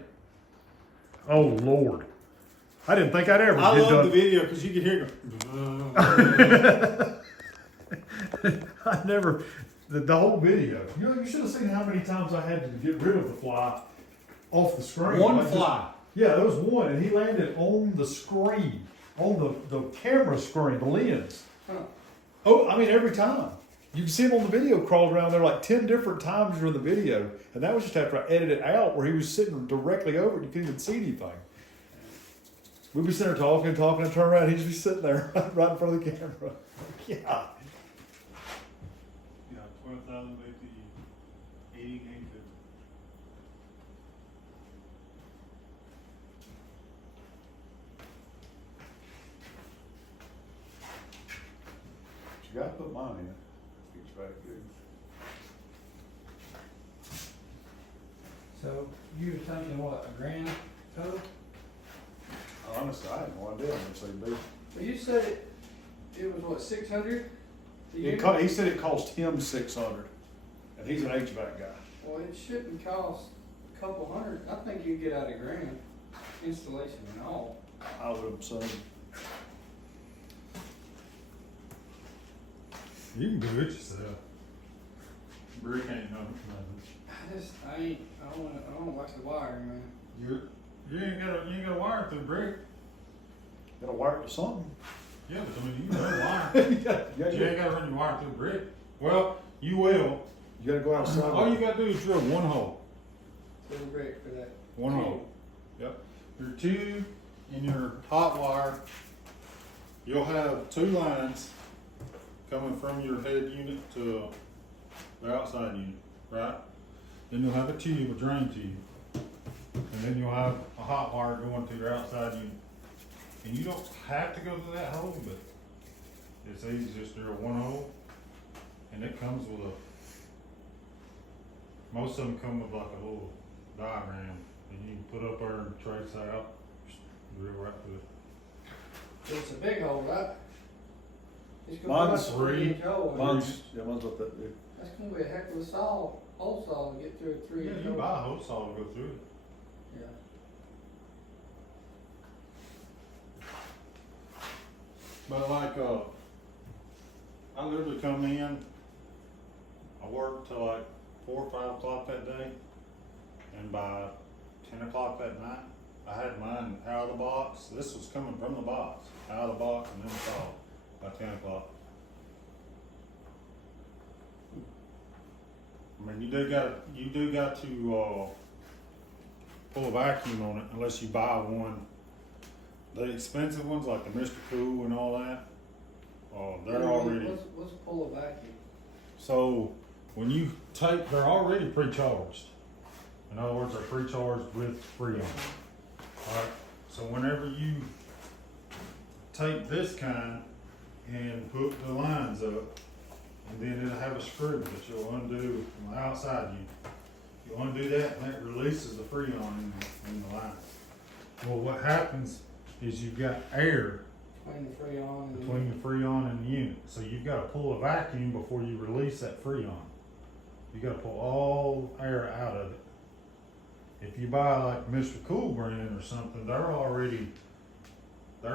Oh, Lord. I didn't think I'd ever I get love the done. video because you can hear it. I never, the whole video. You should have seen how many times I had to get rid of the fly off the screen. One Like just- fly. Yeah, there was one, and he landed on the screen, on the camera screen, the lens. Huh. Oh, I mean, every time. You can see him on the video crawled around there like 10 different times during the video. And that was just after I edited it out where he was sitting directly over it. You couldn't even see anything. We'd be sitting there talking, and turn around, he'd just be sitting there right in front of the camera. Yeah. Yeah, 12,000 80 game food. You gotta put mine in. It's back good. So you were thinking what, a grand total? Honestly, I had no idea how much they'd be. Well, you said it was what, 600? He said it cost him 600, and he's an HVAC guy. Well, it shouldn't cost a couple hundred. I think you get out a grand, installation and all. I would have said. You can do it yourself. Brick ain't nothing. I don't like the wiring, man. You ain't got to wire through brick. Gotta wire it to something. Yeah, but I mean, you can run wire. yeah, But you ain't got to run your wire through brick. Well, you will. You gotta go outside. All you got to do is drill one hole. Little break for that. One hole. Yep. Your tube and your hot wire, you'll have two lines coming from your head unit to the outside unit, right? Then you'll have a tube, a drain tube. And then you'll have a hot wire going to your outside unit. And you don't have to go through that hole, but it's easy just drill one hole. And it comes with most of them come with like a little diagram and you can put up there and trace out, drill right through it. It's a big hole, right? It's Mine's be like a 3-inch hole. Mine's about that big. That's gonna be a heck of a hole saw to get through a 3-inch Yeah, you hole. buy a hose saw to go through it. Yeah. But like, I literally come in, I work till like 4 or 5 o'clock that day, and by 10 o'clock that night, I had mine out of the box. This was coming from the box, out of the box and installed by 10 o'clock. I mean, you do got to pull a vacuum on it unless you buy one. The expensive ones like the Mr. Cool and all that, they're already. What's pull a vacuum? So when you take, they're already pre-charged. In other words, they're pre-charged with Freon. Alright, so whenever you take this kind and put the lines up, and then it'll have a screw that you'll undo from the outside unit. You undo that and that releases the Freon in the line. Well, what happens is you've got air Between the Freon and between the Freon and the unit. So you've got to pull a vacuum before you release that Freon. You gotta pull all air out of it. If you buy like Mr. Cool brand or something, their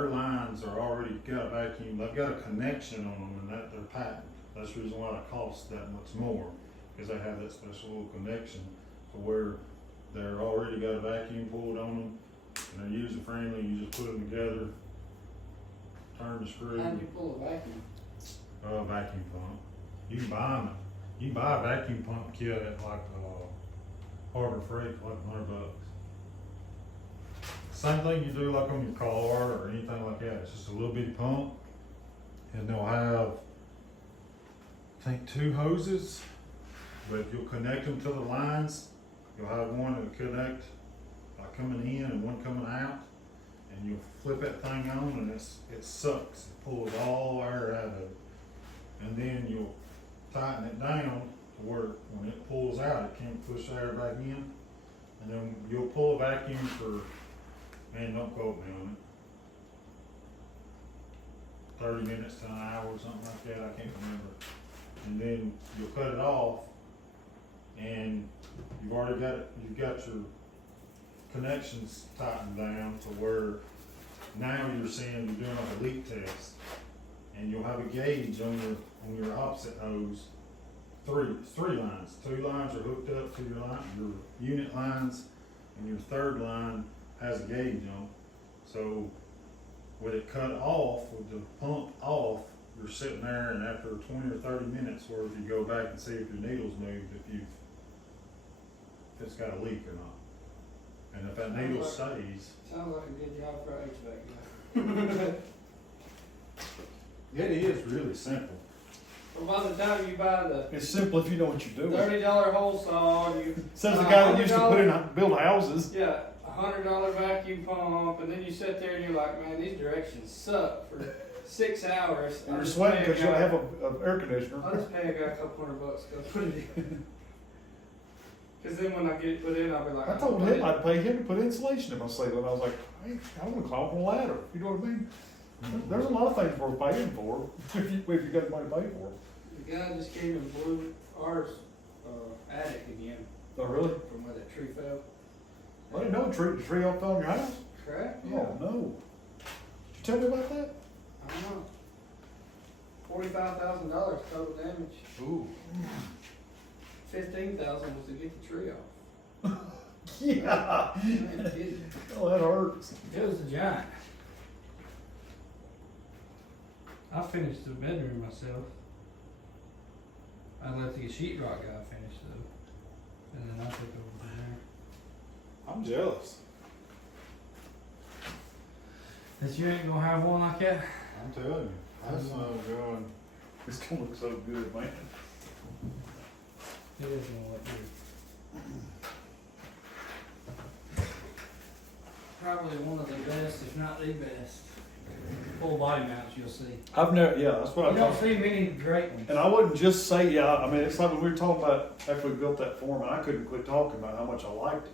lines are already got a vacuum, they've got a connection on them and that they're patented. That's the reason why it costs that much more, because they have that special little connection to where they're already got a vacuum pulled on them and they're user friendly. You just put them together, turn the screw. How do you pull a vacuum? Vacuum pump. You can buy them. You can buy a vacuum pump kit at like Harbor Freight for like $100. Same thing you do like on your car or anything like that. It's just a little bitty pump, and they'll have, I think, 2 hoses. But you'll connect them to the lines. You'll have one that'll connect like coming in and one coming out, and you'll flip that thing on, and it sucks. It pulls all air out of it, and then you'll tighten it down to where when it pulls out, it can't push air back in, and then you'll pull a vacuum for, man, don't quote me on it, 30 minutes to an hour or something like that, I can't remember. And then you'll cut it off, and you've already got it, you've got your connections tightened down to where now you're saying you're doing like a leak test, and you'll have a gauge on your opposite hose. Three lines. 2 lines are hooked up to your unit lines, and your third line has a gauge on. So with it cut off, with the pump off, you're sitting there, and after 20 or 30 minutes, where if you go back and see if your needle's moved, if it's got a leak or not. And if that needle stays. Sounds like a good job for HVAC. It is really simple. Well, by the time you buy the It's simple if you know what you're doing. $30 hole saw, you Says the guy that used to put in build houses. yeah, $100 vacuum pump, and then you sit there and you're like, man, these directions suck for 6 hours. And you're sweating because you don't have an air conditioner. I'll just pay a guy a couple $100 to go put it in. Because then when I get it put in, I'll be like, I told him I'd pay him to put insulation in my ceiling. I was like, hey, I want to climb on a ladder. You know what I mean? There's a lot of things worth paying for if you got money to pay for. The guy just came and blew ours attic again. Oh, really? From where that tree fell. I didn't know the tree up on your house. Correct? Oh, no. Did you tell me about that? I don't know. $45,000 total damage. Ooh. 15,000 was to get the tree off. Yeah. It Oh, that hurts. was a giant. I finished the bedroom myself. I let the sheetrock guy finish though, and then I took over from there. I'm jealous. That you ain't gonna have one like that? I'm telling you, that's not going. It's gonna look so good, man. It is gonna look good. Probably one of the best, if not the best, full body mounts you'll see. I've never, yeah, that's what You I don't thought. see many great ones. And I wouldn't just say, yeah, I mean, it's like when we were talking about after we built that form, and I couldn't quit talking about how much I liked it.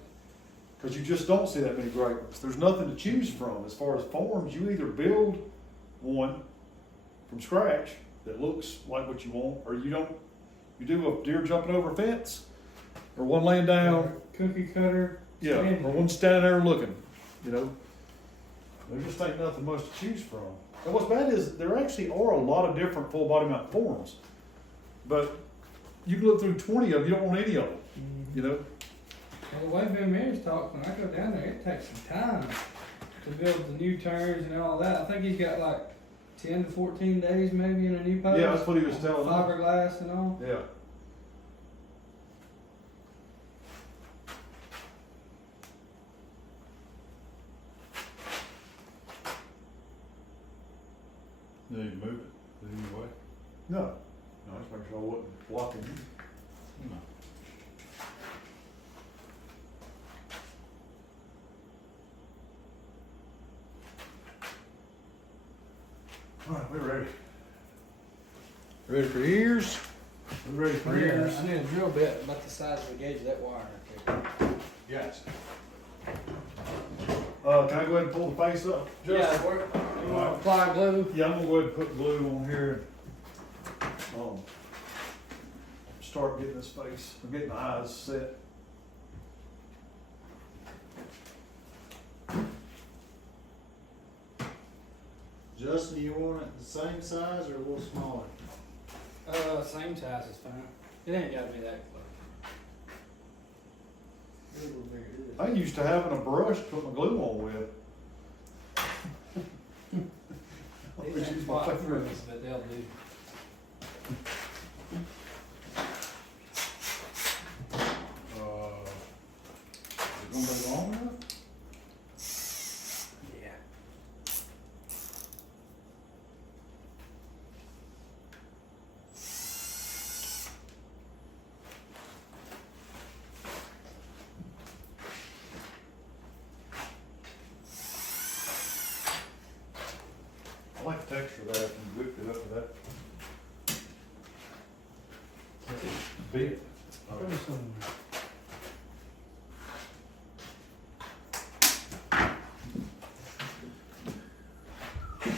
Because you just don't see that many great ones. There's nothing to choose from. As far as forms, you either build one from scratch that looks like what you want, or you don't. You do a deer jumping over a fence, or one laying down, Cookie cutter. yeah, standing. or one standing there looking, you know. There just ain't nothing much to choose from. And what's bad is there actually are a lot of different full body mount forms, but you can look through 20 of them, you don't want any of them, you know. Well, the way Ben Mears talks, when I go down there, it takes some time to build the new turns and all that. I think he's got like 10 to 14 days maybe in a new post. Yeah, that's what he was telling me. Fiberglass and all. Yeah. Did you move it? Did you away? No. No, just make sure I wasn't blocking you. No. All right, we're ready. Ready for ears? We're ready for ears. I need a drill bit about the size of the gauge of that wire right there. Yes. Can I go ahead and pull the face up? Yeah, you want to apply glue? Yeah, I'm gonna go ahead and put glue on here. start getting his face, or getting the eyes set. Justin, you want it the same size or a little smaller? Same size is fine. It ain't gotta be that close. A little bigger it is. I used to having a brush to put my glue on with. These Which ain't is my quite favorite. fruits, but they'll do. Is it gonna be long enough? Yeah. I like the texture of that, and whipped it up to that. Bit. Put some- I'm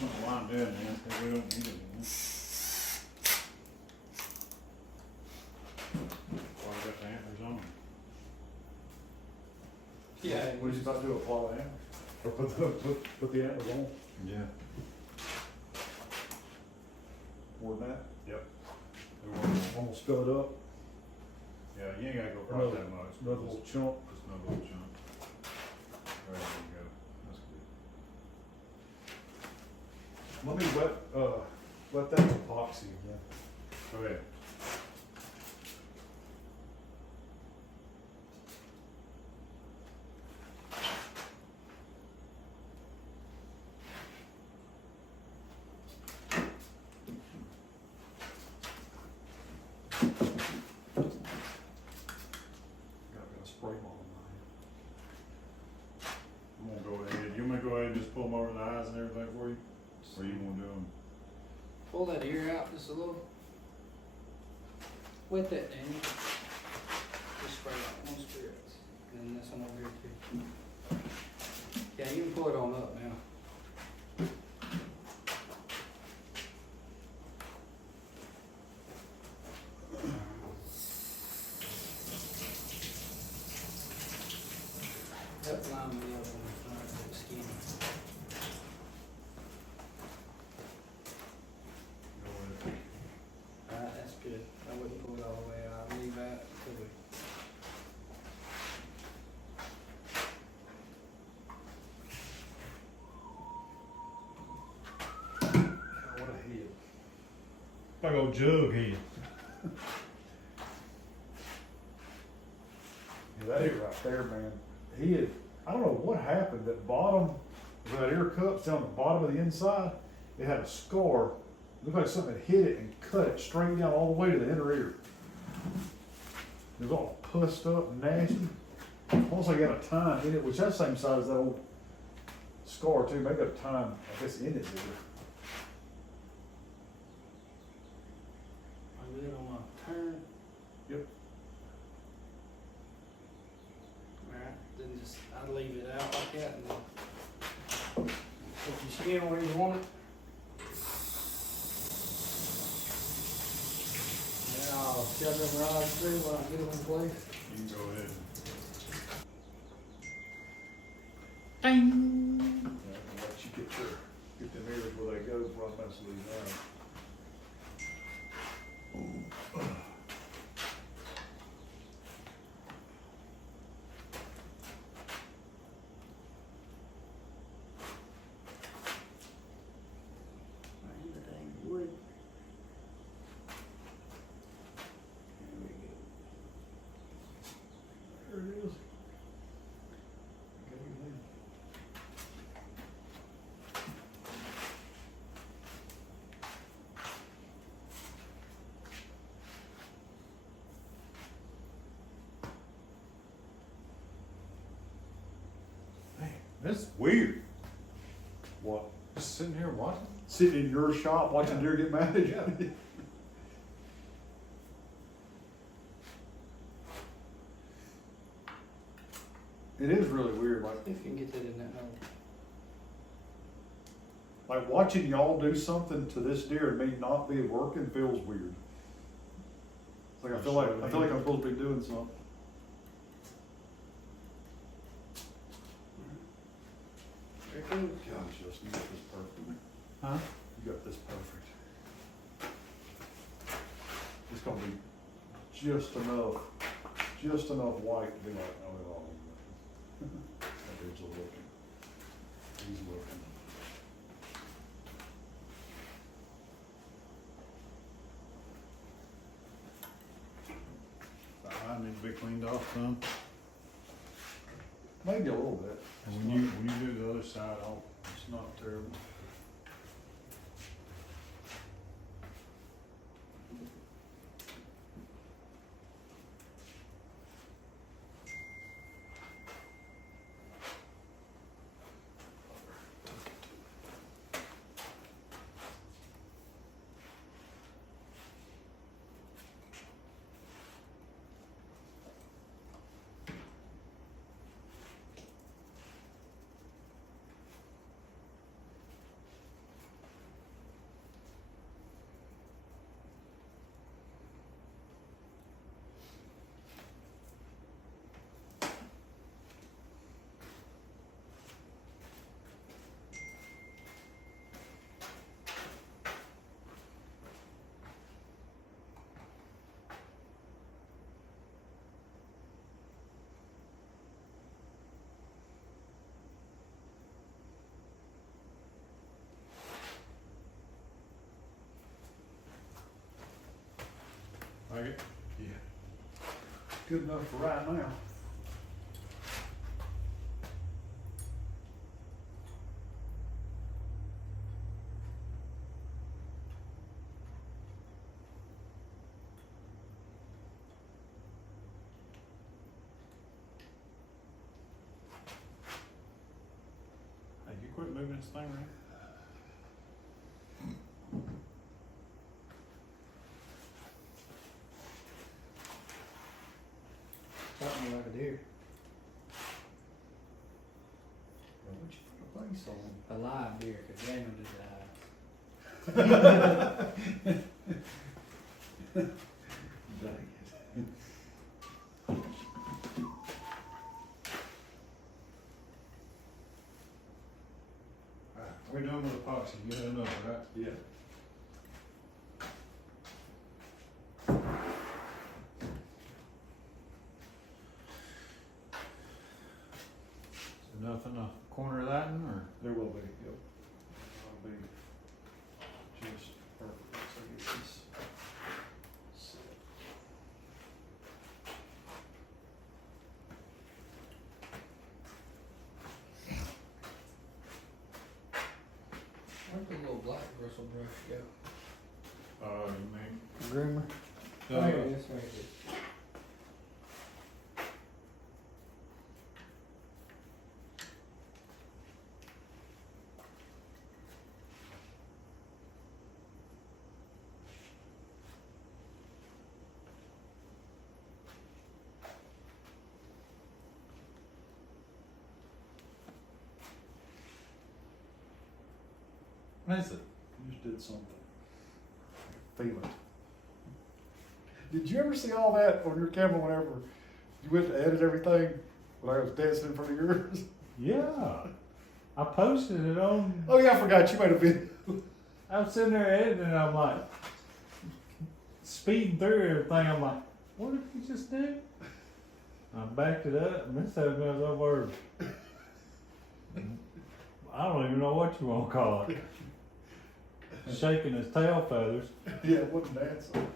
gonna wind down, man, 'cause we don't need it, man. Well, I got the antlers on. Yeah. What did you about to do, apply the antlers? Or put the antlers on? Yeah. More than that? Yep. Almost fill it up, Yeah, you ain't gotta go across that much. another little chunk. Just another little chunk. There you go. That's good. Let me wet that epoxy again. Go ahead. Got a spray bottle I'm gonna go ahead. You want me to go ahead and just pull them over the eyes and everything for you? Or you wanna do them? Pull that ear out just a little. With that, Danny. Just spray out one spirits. And then this one over here too. Yeah, you can pull it on up now. That line me up on the front of the skin. Go ahead. Alright, that's good. I wouldn't pull it all the way out. I'd leave that till we. God, what a head. Big old jug head. Yeah, that ear right there, man. He had, I don't know what happened, that bottom, where that ear cup's down the bottom of the inside, it had a scar. It looked like something had hit it and cut it straight down all the way to the inner ear. It was all pussed up and nasty. Almost like it had a tine in it, which that's the same size as that old scar too. Maybe got a tine, I guess, in its ear. I'm good on my turn. Yep. Alright, then just, I'd leave it out like that and then put your skin where you want it. Then I'll shove them rods through while I get them in place. You can go ahead. Ding! Yeah, I'll let you get them ears where they go before I mess with these out. Find the dang wood. There we go. There it is. Okay, then. Man, that's weird. What? Just sitting here watching. Sitting in your shop watching Yeah. deer get managed? Yeah. It is really weird, If you can get that in that hole. like watching y'all do something to this deer and me not be working feels weird. Like I feel like I'm supposed to be doing something. God, Justin, you got this perfect. Huh? You got this perfect. It's gonna be just enough white to be like, oh, it all. That dude's looking. He's looking. The eye needs to be cleaned off some. Maybe a little bit. And when you do the other side, it's not terrible. Like it? Yeah. Good enough for right now. Hey, you quit moving this thing around. Shot me like a deer. What'd you put a face on? A live deer, cause Daniel did the eyes. Dang it. We're done with epoxy. You had enough, right? Yeah. So nothing in the corner of that one, or? There will be, yep. That'll be just perfect. So I get this set. Where'd the little black bristle brush go? You mean? Groomer. Uh, Oh, here it is, right here. What is it? You just did something. Feel it. Did you ever see all that on your camera whenever you went to edit everything when I was dancing in front of yours? Yeah. I posted it on. Oh yeah, I forgot you made a video. I was sitting there editing, and I'm like, speeding through everything. I'm like, what did you just do? I backed it up, and this time goes over. I don't even know what you want to call it. Shaking his tail feathers. Yeah, it wasn't dancing.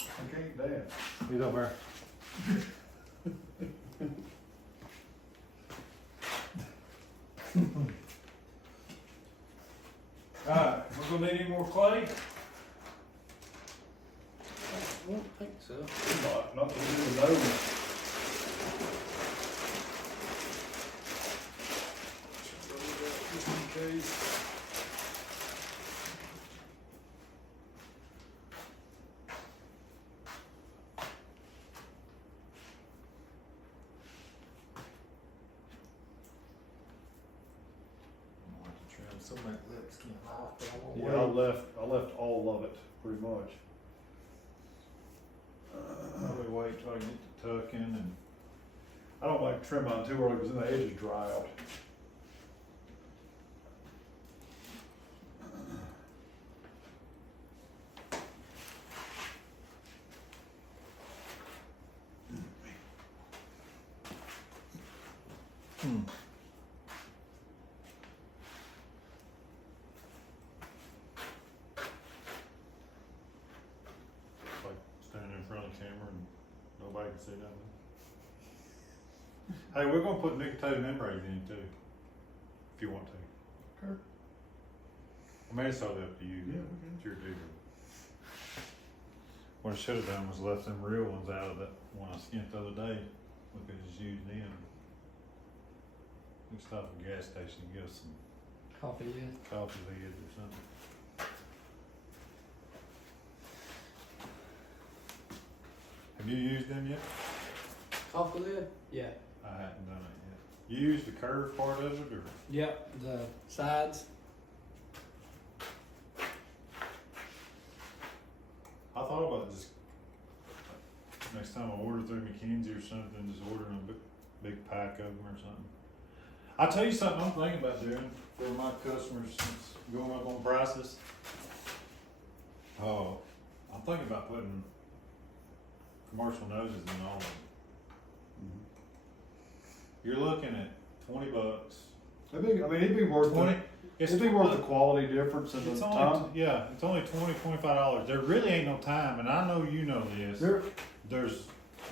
I can't dance. He's over there. Alright, we're gonna need any more clay? I don't think so. Not to do the nose. Just in case. Some of that lips came off, but I won't Yeah, I left all of it, pretty much. so I can get the tucking and. I don't like to trim mine too early because then the edges dry out. Like standing in front of the camera and nobody can see nothing. Hey, we're gonna put nicotine membranes in too, if you want to. Okay. I mean, it's all up to you. Yeah, okay. It's your deal. What I should have done was left them real ones out of that one I skint the other day. We could just use them. We can stop at a gas station and get us some Coffee lid. coffee lids or something. Have you used them yet? Coffee lid? Yeah. I hadn't done it yet. You used the curved part of it or? Yep, the sides. I thought about just next time I order through McKinsey or something, just ordering a big pack of them or something. I'll tell you something I'm thinking about doing for my customers since going up on prices. Oh, I'm thinking about putting commercial noses in all of them. You're looking at $20. It'd be worth 20. it. It'd be worth the quality difference and It's the only time. it's only $25. There really ain't no time, and I know you know this. There's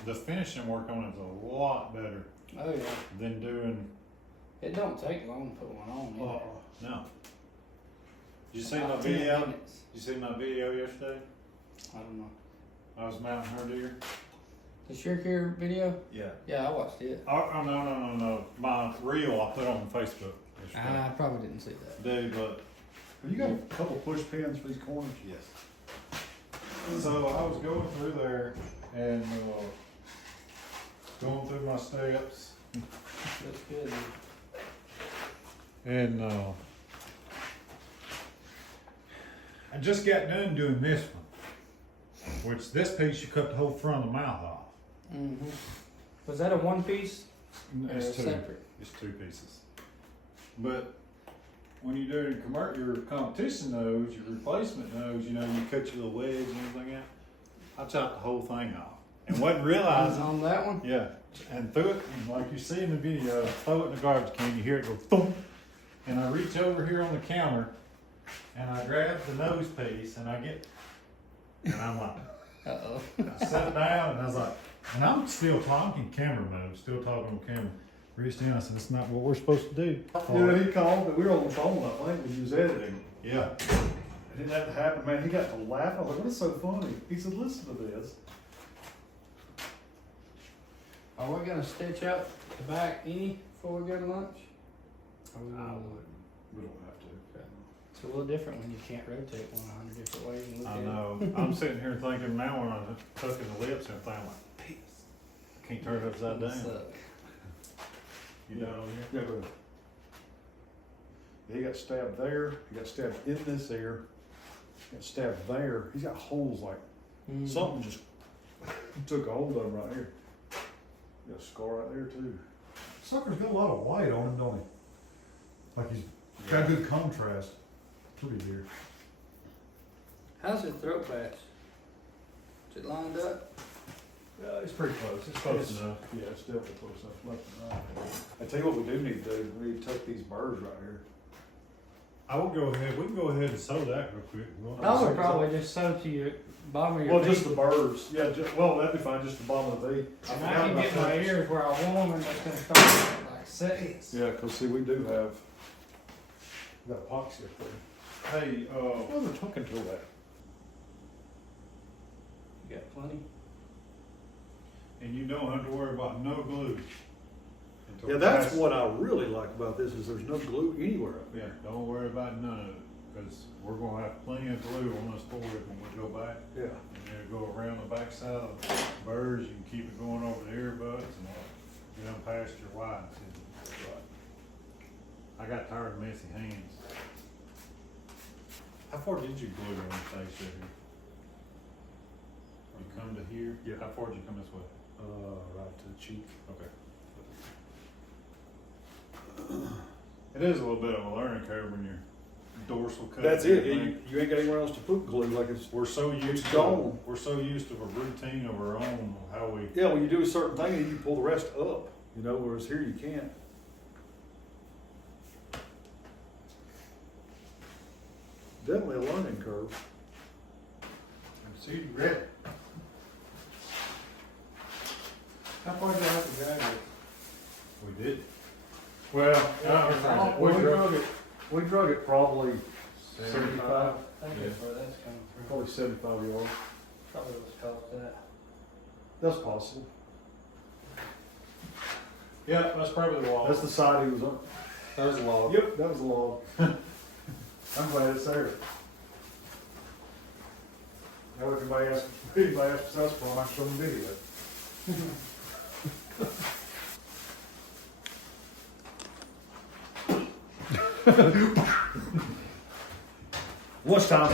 the finishing work on it's a lot better Oh yeah. than doing It don't take long to put one on. either. no. Did you see About my 10 video? minutes. Did you see my video yesterday? I don't know. I was mounting her deer. The sure care video? Yeah. Yeah, I watched it. Oh no. My reel I put on Facebook yesterday. I probably didn't see that. Dude, but Have you got a couple push pins for these corners? yes. So I was going through there and going through my steps Looks good. and I just got done doing this one, which this piece you cut the whole front of the mouth off. Mm-hmm. Was that a one piece? It's Or two. separate? It's two pieces. But when you do your competition nose, your replacement nose, you cut your little wedge and everything out. I chopped the whole thing off and wasn't realizing. On that one? Yeah, and threw it, and like you see in the video, throw it in the garbage can, you hear it go thump. And I reach over here on the counter and I grab the nose piece and and I'm like, Uh-oh. I sat down and I was like, and I'm still talking camera mode, still talking on camera. Reached in, I said, "That's not what we're supposed to do." Yeah, he called, but we were on the phone, I think, when he was editing. Yeah. It didn't have to happen, man. He got to laugh. I was like, what is so funny? He said, listen to this. Are we gonna stitch up the back any before we go to lunch? Are we gonna- We don't have to. It's a little different when you can't rotate 100 different ways and look I at know. I'm sitting here thinking now when I'm tucking the lips and everything, I'm like, peace. I can't turn it upside it. down. Suck. You down over here? Yeah, but he got stabbed there. He got stabbed in this ear. He got stabbed there. He's got holes like Mhm. something just took a hold of him right here. Got a scar right there too. Sucker's got a lot of white on him, don't he? Like he's got good contrast. Pretty deer. How's his throat patch? Is it lined up? Yeah, it's pretty close. It's Close enough. Yeah, it's definitely close enough. Left and right. I tell you what we do need to do. We need to tuck these burrs right here. I will go ahead. We can go ahead and sew that real quick. I would probably just sew to your bottom of your Well, feet. just the burrs. Yeah, well, that'd be fine. Just the bottom of the V. And I can get my ears where I want them and it's gonna start like setting. Yeah, because see, we do have we got epoxy up there. Hey, Well, they're tucking to that. You got plenty? and you don't have to worry about no glue. until Yeah, that's past- what I really like about this is there's no glue anywhere up Yeah, there. don't worry about none of it, because we're gonna have plenty of glue on this board when we go back. Yeah. And it'll go around the backside of the burrs, you can keep it going over the earbuds and all. Get them past your wires. I got tired of messy hands. How far did you glue your face right here? You come to here? Yeah. How far did you come this way? Right to the cheek. Okay. It is a little bit of a learning curve when your dorsal cut. That's it. You ain't got anywhere else to put glue. Like it's We're so used to gone. we're so used to a routine of our own of how we. yeah. When you do a certain thing, and you pull the rest up. You know, whereas here you can't. Definitely a learning curve. See, you ready? How far do I have to drag it? We did. Well, We drug it probably 75. I think that's where that's coming from. Probably 75 yards. Probably was cost that. That's possible. Yeah, that's probably the wall. That's the side he was on. That was a log. Yep, that was a log. I'm glad it's there. Now if anybody asks us for, I'm showing video. Lunchtime.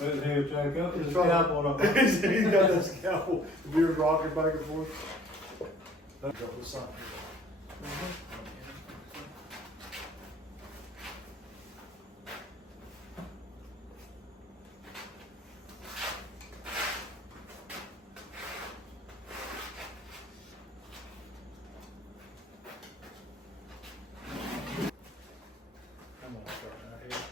Let his head jack up. He's His trying- scalpel up. He's got that scalpel, the beard rocking back and forth. That's got the sign. I'm gonna start out here.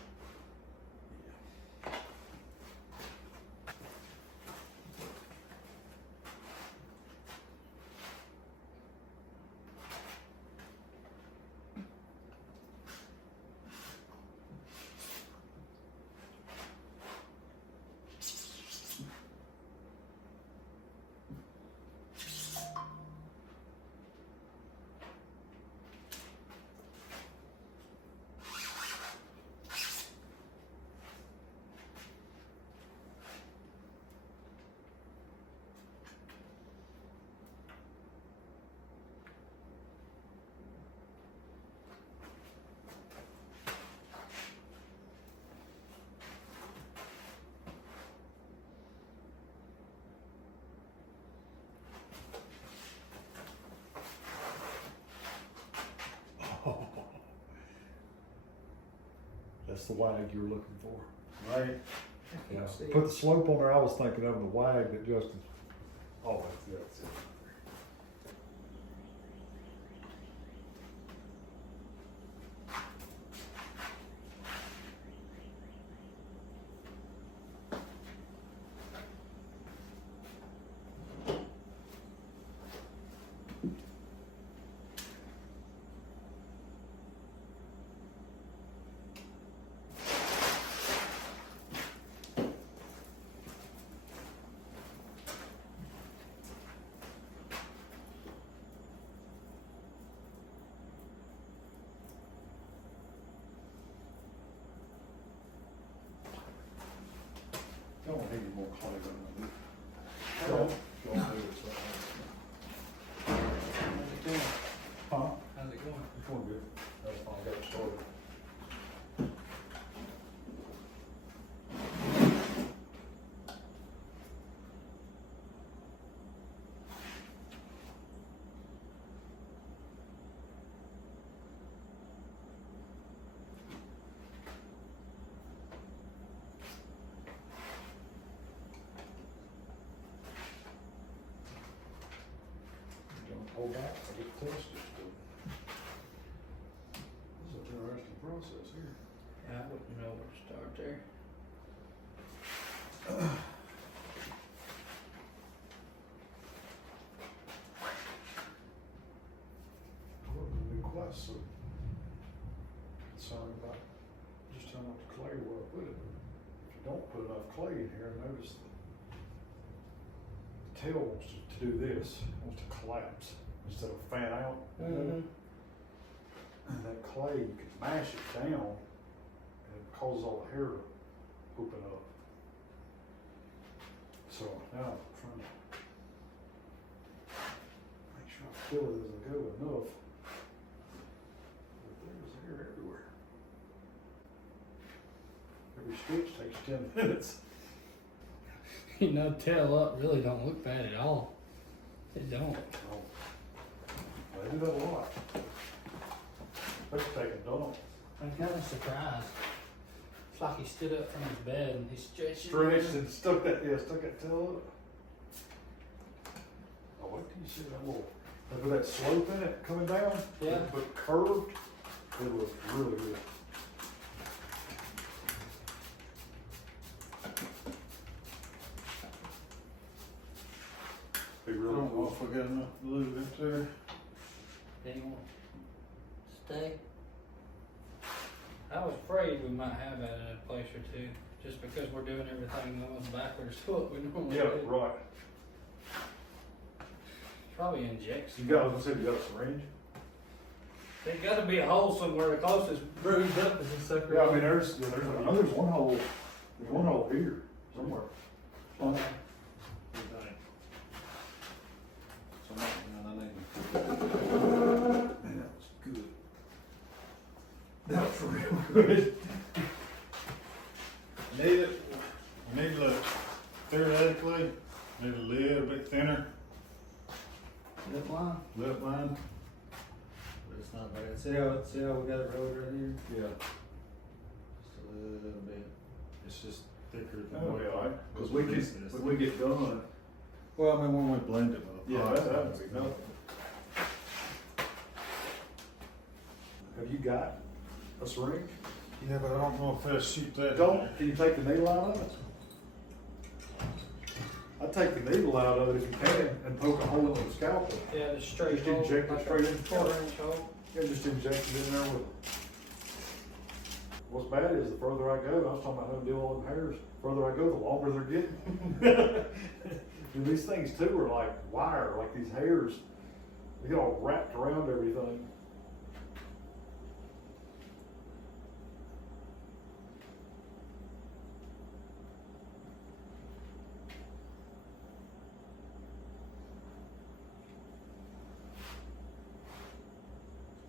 That's the wag you were looking for. Right. Yeah. Put the slope on there. I was thinking of the wag that Justin. Oh, that's it. Don't need any more clay on it. Don't do it. How's it going? Huh? How's it going? It's going good. That's fine. I got it started. Don't hold back. I get tested. This is an interesting process here. Yeah, I wouldn't know where to start there. I wouldn't be quite so concerned about just how much clay where I put it. If you don't put enough clay in here, notice the tail wants to do this, wants to collapse instead of fan out. Mm-hmm. And that clay, you can mash it down and it causes all the hair to open up. So So now I'm trying to make sure I fill it as I go enough. But there's hair everywhere. Every stitch takes 10 minutes. You know, tail up really don't look bad at all. It don't. Oh. They do that a lot. Let's take a dump. I'm kind of surprised. It's like he stood up from his bed and he stretched it. Stretched and stuck that tail up. Oh, wait till you see that little, with that slope in it coming down. Yeah. But curved, it looks really good. Be I really don't know cool. if we got enough glue up there. Anyone stay? I was afraid we might have that in a place or two, just because we're doing everything almost backwards to what we normally Yeah, do. right. Probably injects. You got, I was gonna say, you got a syringe? There's got to be a hole somewhere. The closest bruised up is a sucker. Yeah, I mean, there's one hole, here, somewhere. Good thing. So, man, I need Man, that was good. That was real good. Need it. We need to look theoretically, need a little bit thinner Lip line. lip line. But it's not bad. See how we got it rolled right here? Yeah. Just a little bit. It's just thicker than Oh, what yeah, I- cause when we get done. Well, I mean, when we blend it with a Yeah, pot. that would be nothing. Have you got a syringe? Yeah, but I don't know if they'll shoot that. Can you take the needle out of it? I'd take the needle out of it if you can and poke a hole in the scalpel. Yeah, the straight Just hole. inject it like straight a in. 4-inch hole. Yeah, just inject it in there with. What's bad is the further I go, I was talking about how to do all them hairs, further I go, the longer they're getting. And these things too are like wire, like these hairs, they get all wrapped around everything.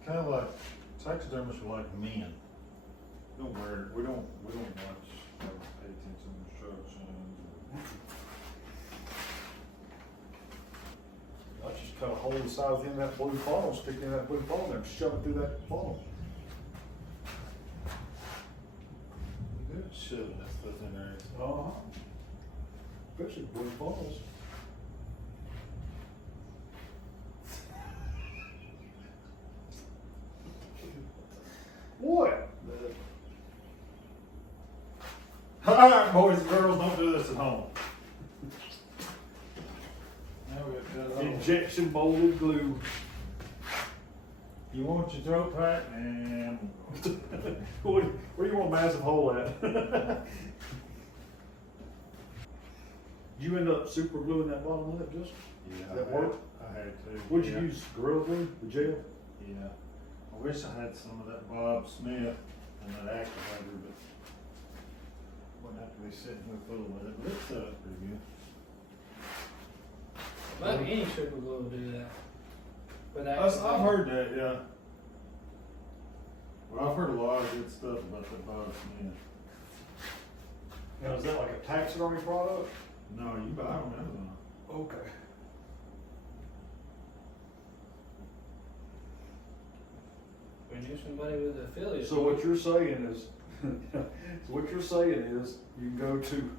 Kind of like taxidermists are like men. We don't watch, pay attention to instructions. I just cut a hole the size of that blue funnel, stick it in that blue funnel, and shove it through that funnel. You good at shoving that stuff in there. Uh-huh. Especially blue funnels. What? Alright, boys and girls, don't do this at home. Now we got to cut it off. Injection molded glue. You want your throat pack and Where do you want a massive hole at? You end up super gluing that bottom lip, just? yeah, That work? I had to. What'd yeah. you use? Gorilla glue? The gel? Yeah. I wish I had some of that Bob Smith and that activator, but wouldn't have to be sitting here fooling with it. But it's set up pretty good. About any super glue will do that. But I've heard that, yeah. Well, I've heard a lot of good stuff about that Bob Smith. Now, is that like a taxidermy product? No, you buy them Amazon. Okay. We knew somebody with an affiliate. So what you're saying is, you can go to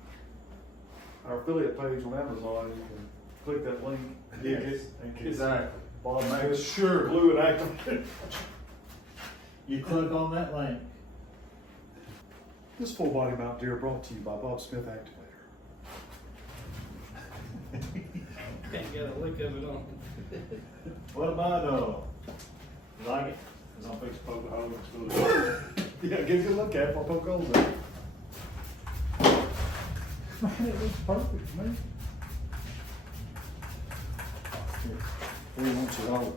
our affiliate page on Amazon and you can click that link. And Yes, get exactly. Bob Make Smith sure glue and activate. you click on that link. This full body mount deer brought to you by Bob Smith Activator. Can't get a lick of it on. What about you like it? Cause I'm fixing to poke a hole in the Yeah, give it a look at it. I'll poke holes in it. Man, it looks perfect, man. Here, 3 inches old.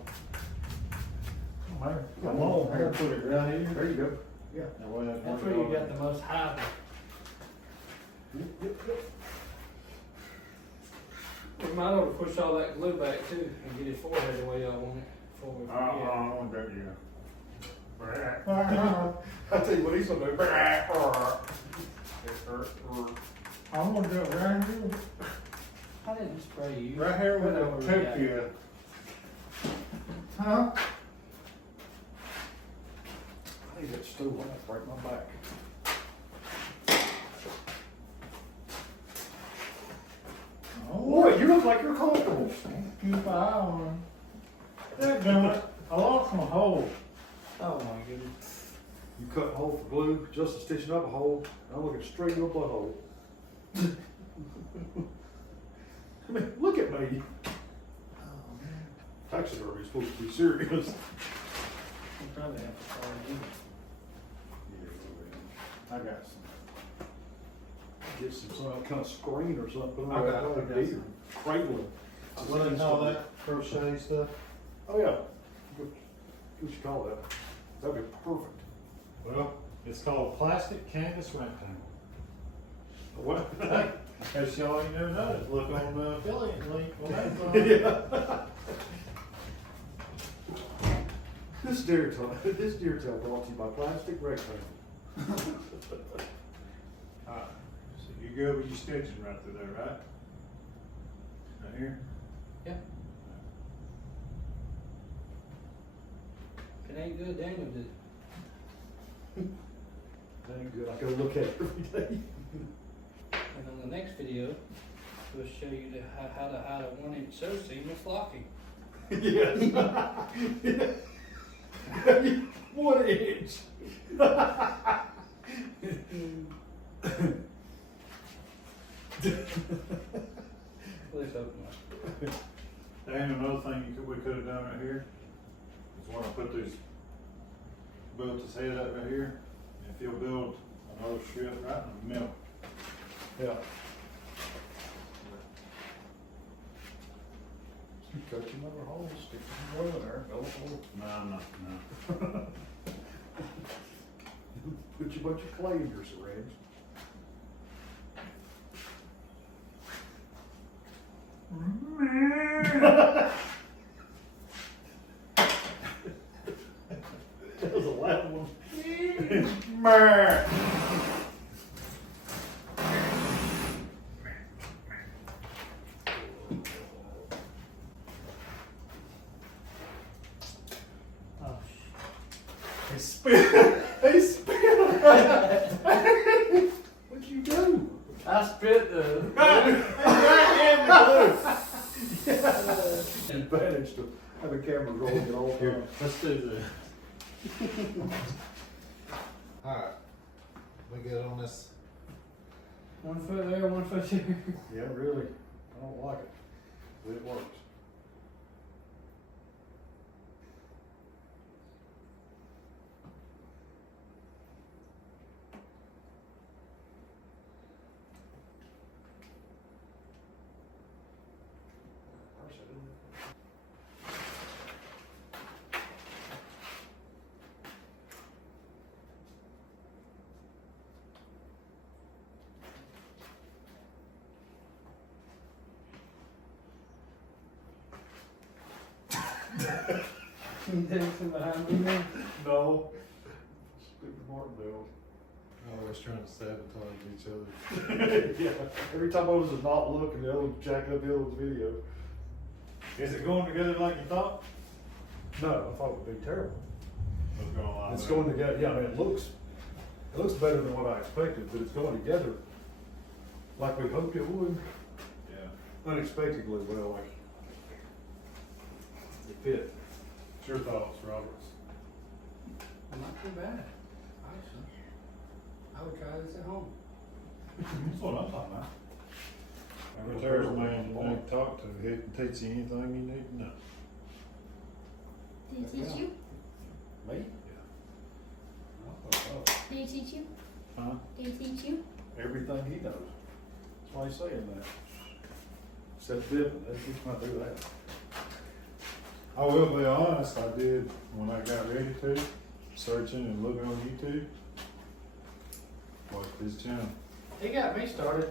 Man, Come on, I gotta put it right here. There you go. Yeah. That way that That's works where you all got right. the most high. Yep. We might ought to push all that glue back too and get his forehead the way y'all want it before we forget. I don't do you. I tell you what he's gonna do. I'm gonna do it right here. I didn't spray you. Right here with Whatever the we got. tip. Huh? I need that stool. I'm gonna break my back. Boy, you look like you're comfortable. Keep an eye on him. That I lost my hole. Oh my goodness. You cut a hole for glue, Justin stitching up a hole. I'm looking straight in your butthole. I mean, look at me. Taxidermy is supposed to be serious. We'll probably have to start again. I got some. Get some kind of screen or something. I got like some. deer. Cradling. What do you call that crochet stuff? Oh yeah. What you call that? That'd be perfect. Well, it's called plastic canvas rectangle. What? As y'all ain't never noticed, look on the affiliate link on Amazon. Yeah. This deer tail brought to you by Plastic Rectangle. Alright, so you good with your stitching right through there, right? Right here? Yeah. If it ain't good, Daniel did. That ain't good. I gotta look at it every day. And on the next video, we'll show you how to hide a 1-inch sew seam with flocking. Yes. 1 inch. Please open up. And another thing we could have done right here is when I put these, built his head up right here, if you'll build another strip right in the middle. Yeah. You cut your another hole, stick some oil in there, fill a hole. No. Put your bunch of clay in your syringe. That was a loud one. Oh, They spit. They spit. What'd you do? I spit the. Advantage to have a camera rolling it all the time. Let's do this. Alright, we good on this? 1 foot there, 1 foot there. Yeah, really. I don't like it, but it works. You dancing behind me now? No. Stupid Martinville. Always trying to sabotage each other. Yeah, every time I was a not looking, the other one jacked up the other one's video. Is it going together like you thought? No, I thought it would be terrible. It's going a lot It's better. going together, yeah, I mean, it looks better than what I expected, but it's going together like we hoped it would. Yeah. Unexpectedly well, like, it fit. What's your thoughts, Roberts? Not too bad. Actually, I would try this at home. That's what I'm talking about. Every Thursday man you need to talk to, he can teach you anything you need to know. Did he teach you? Me? Did he teach you? Huh? Did he teach you? Everything he knows. That's why he's saying that. Except dipping, he's not do that. I will be honest, I did, when I got ready to, searching and looking on YouTube, watched his channel. He got me started.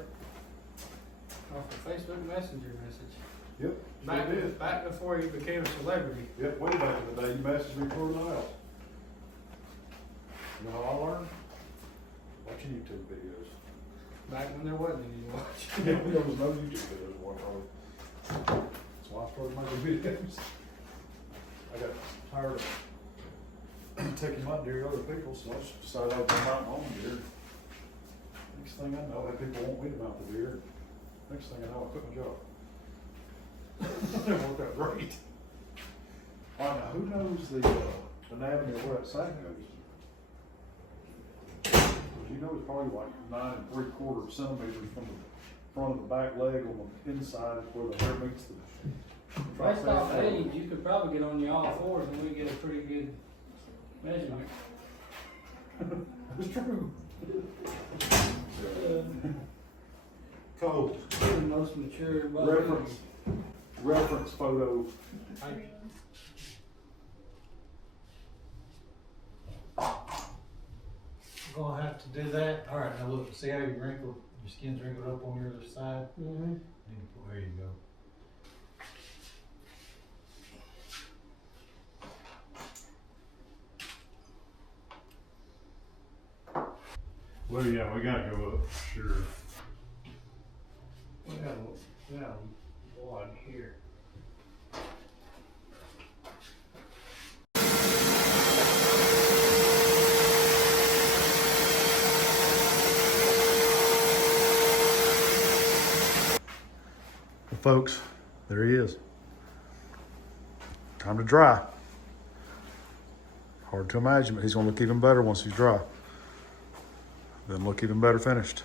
off a Facebook Messenger message. Yep. Back before you became a celebrity. Yep, way back in the day, you messaged me for the house. You know how I learned? Watching YouTube videos. Back when there wasn't any to watch. Yeah, there was no YouTube videos to watch all. That's why I started making videos. I got tired of taking my deer to other people, so I just decided I would come out my own deer. Next thing I know, I had people want me to mount the deer. Next thing I know, I quit my job. It worked out great. All right, now who knows the anatomy of where that sack goes? 'Cause you know it's probably like 9 3/4 centimeters from the front of the back leg on the inside is where the hair meets the. Based off age, you could probably get on your all fours and we get a pretty good measurement. That's true. Cold. The most mature buck. Reference photo. Gonna have to do that. All right, now look, see how you wrinkled, your skin's wrinkled up on your other side? Mm-hmm. There you go. Well, yeah, we gotta go up for sure. We got a wad here. Well, folks, there he is. Time to dry. Hard to imagine, but he's gonna look even better once he's dry. Then look even better finished.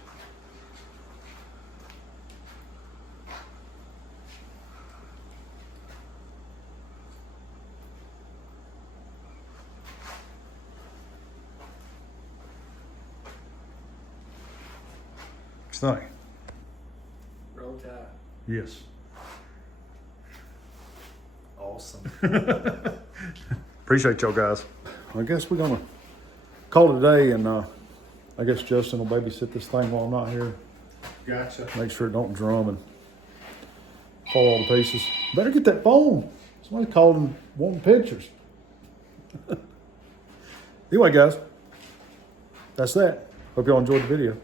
What's that? Roll tide. Yes. Awesome. Appreciate y'all guys. I guess we're gonna call it a day, and I guess Justin will babysit this thing while I'm not here. Gotcha. Make sure it don't drum and fall all to pieces. Better get that phone. Somebody's called and wanting pictures. Anyway, guys, that's that. Hope y'all enjoyed the video.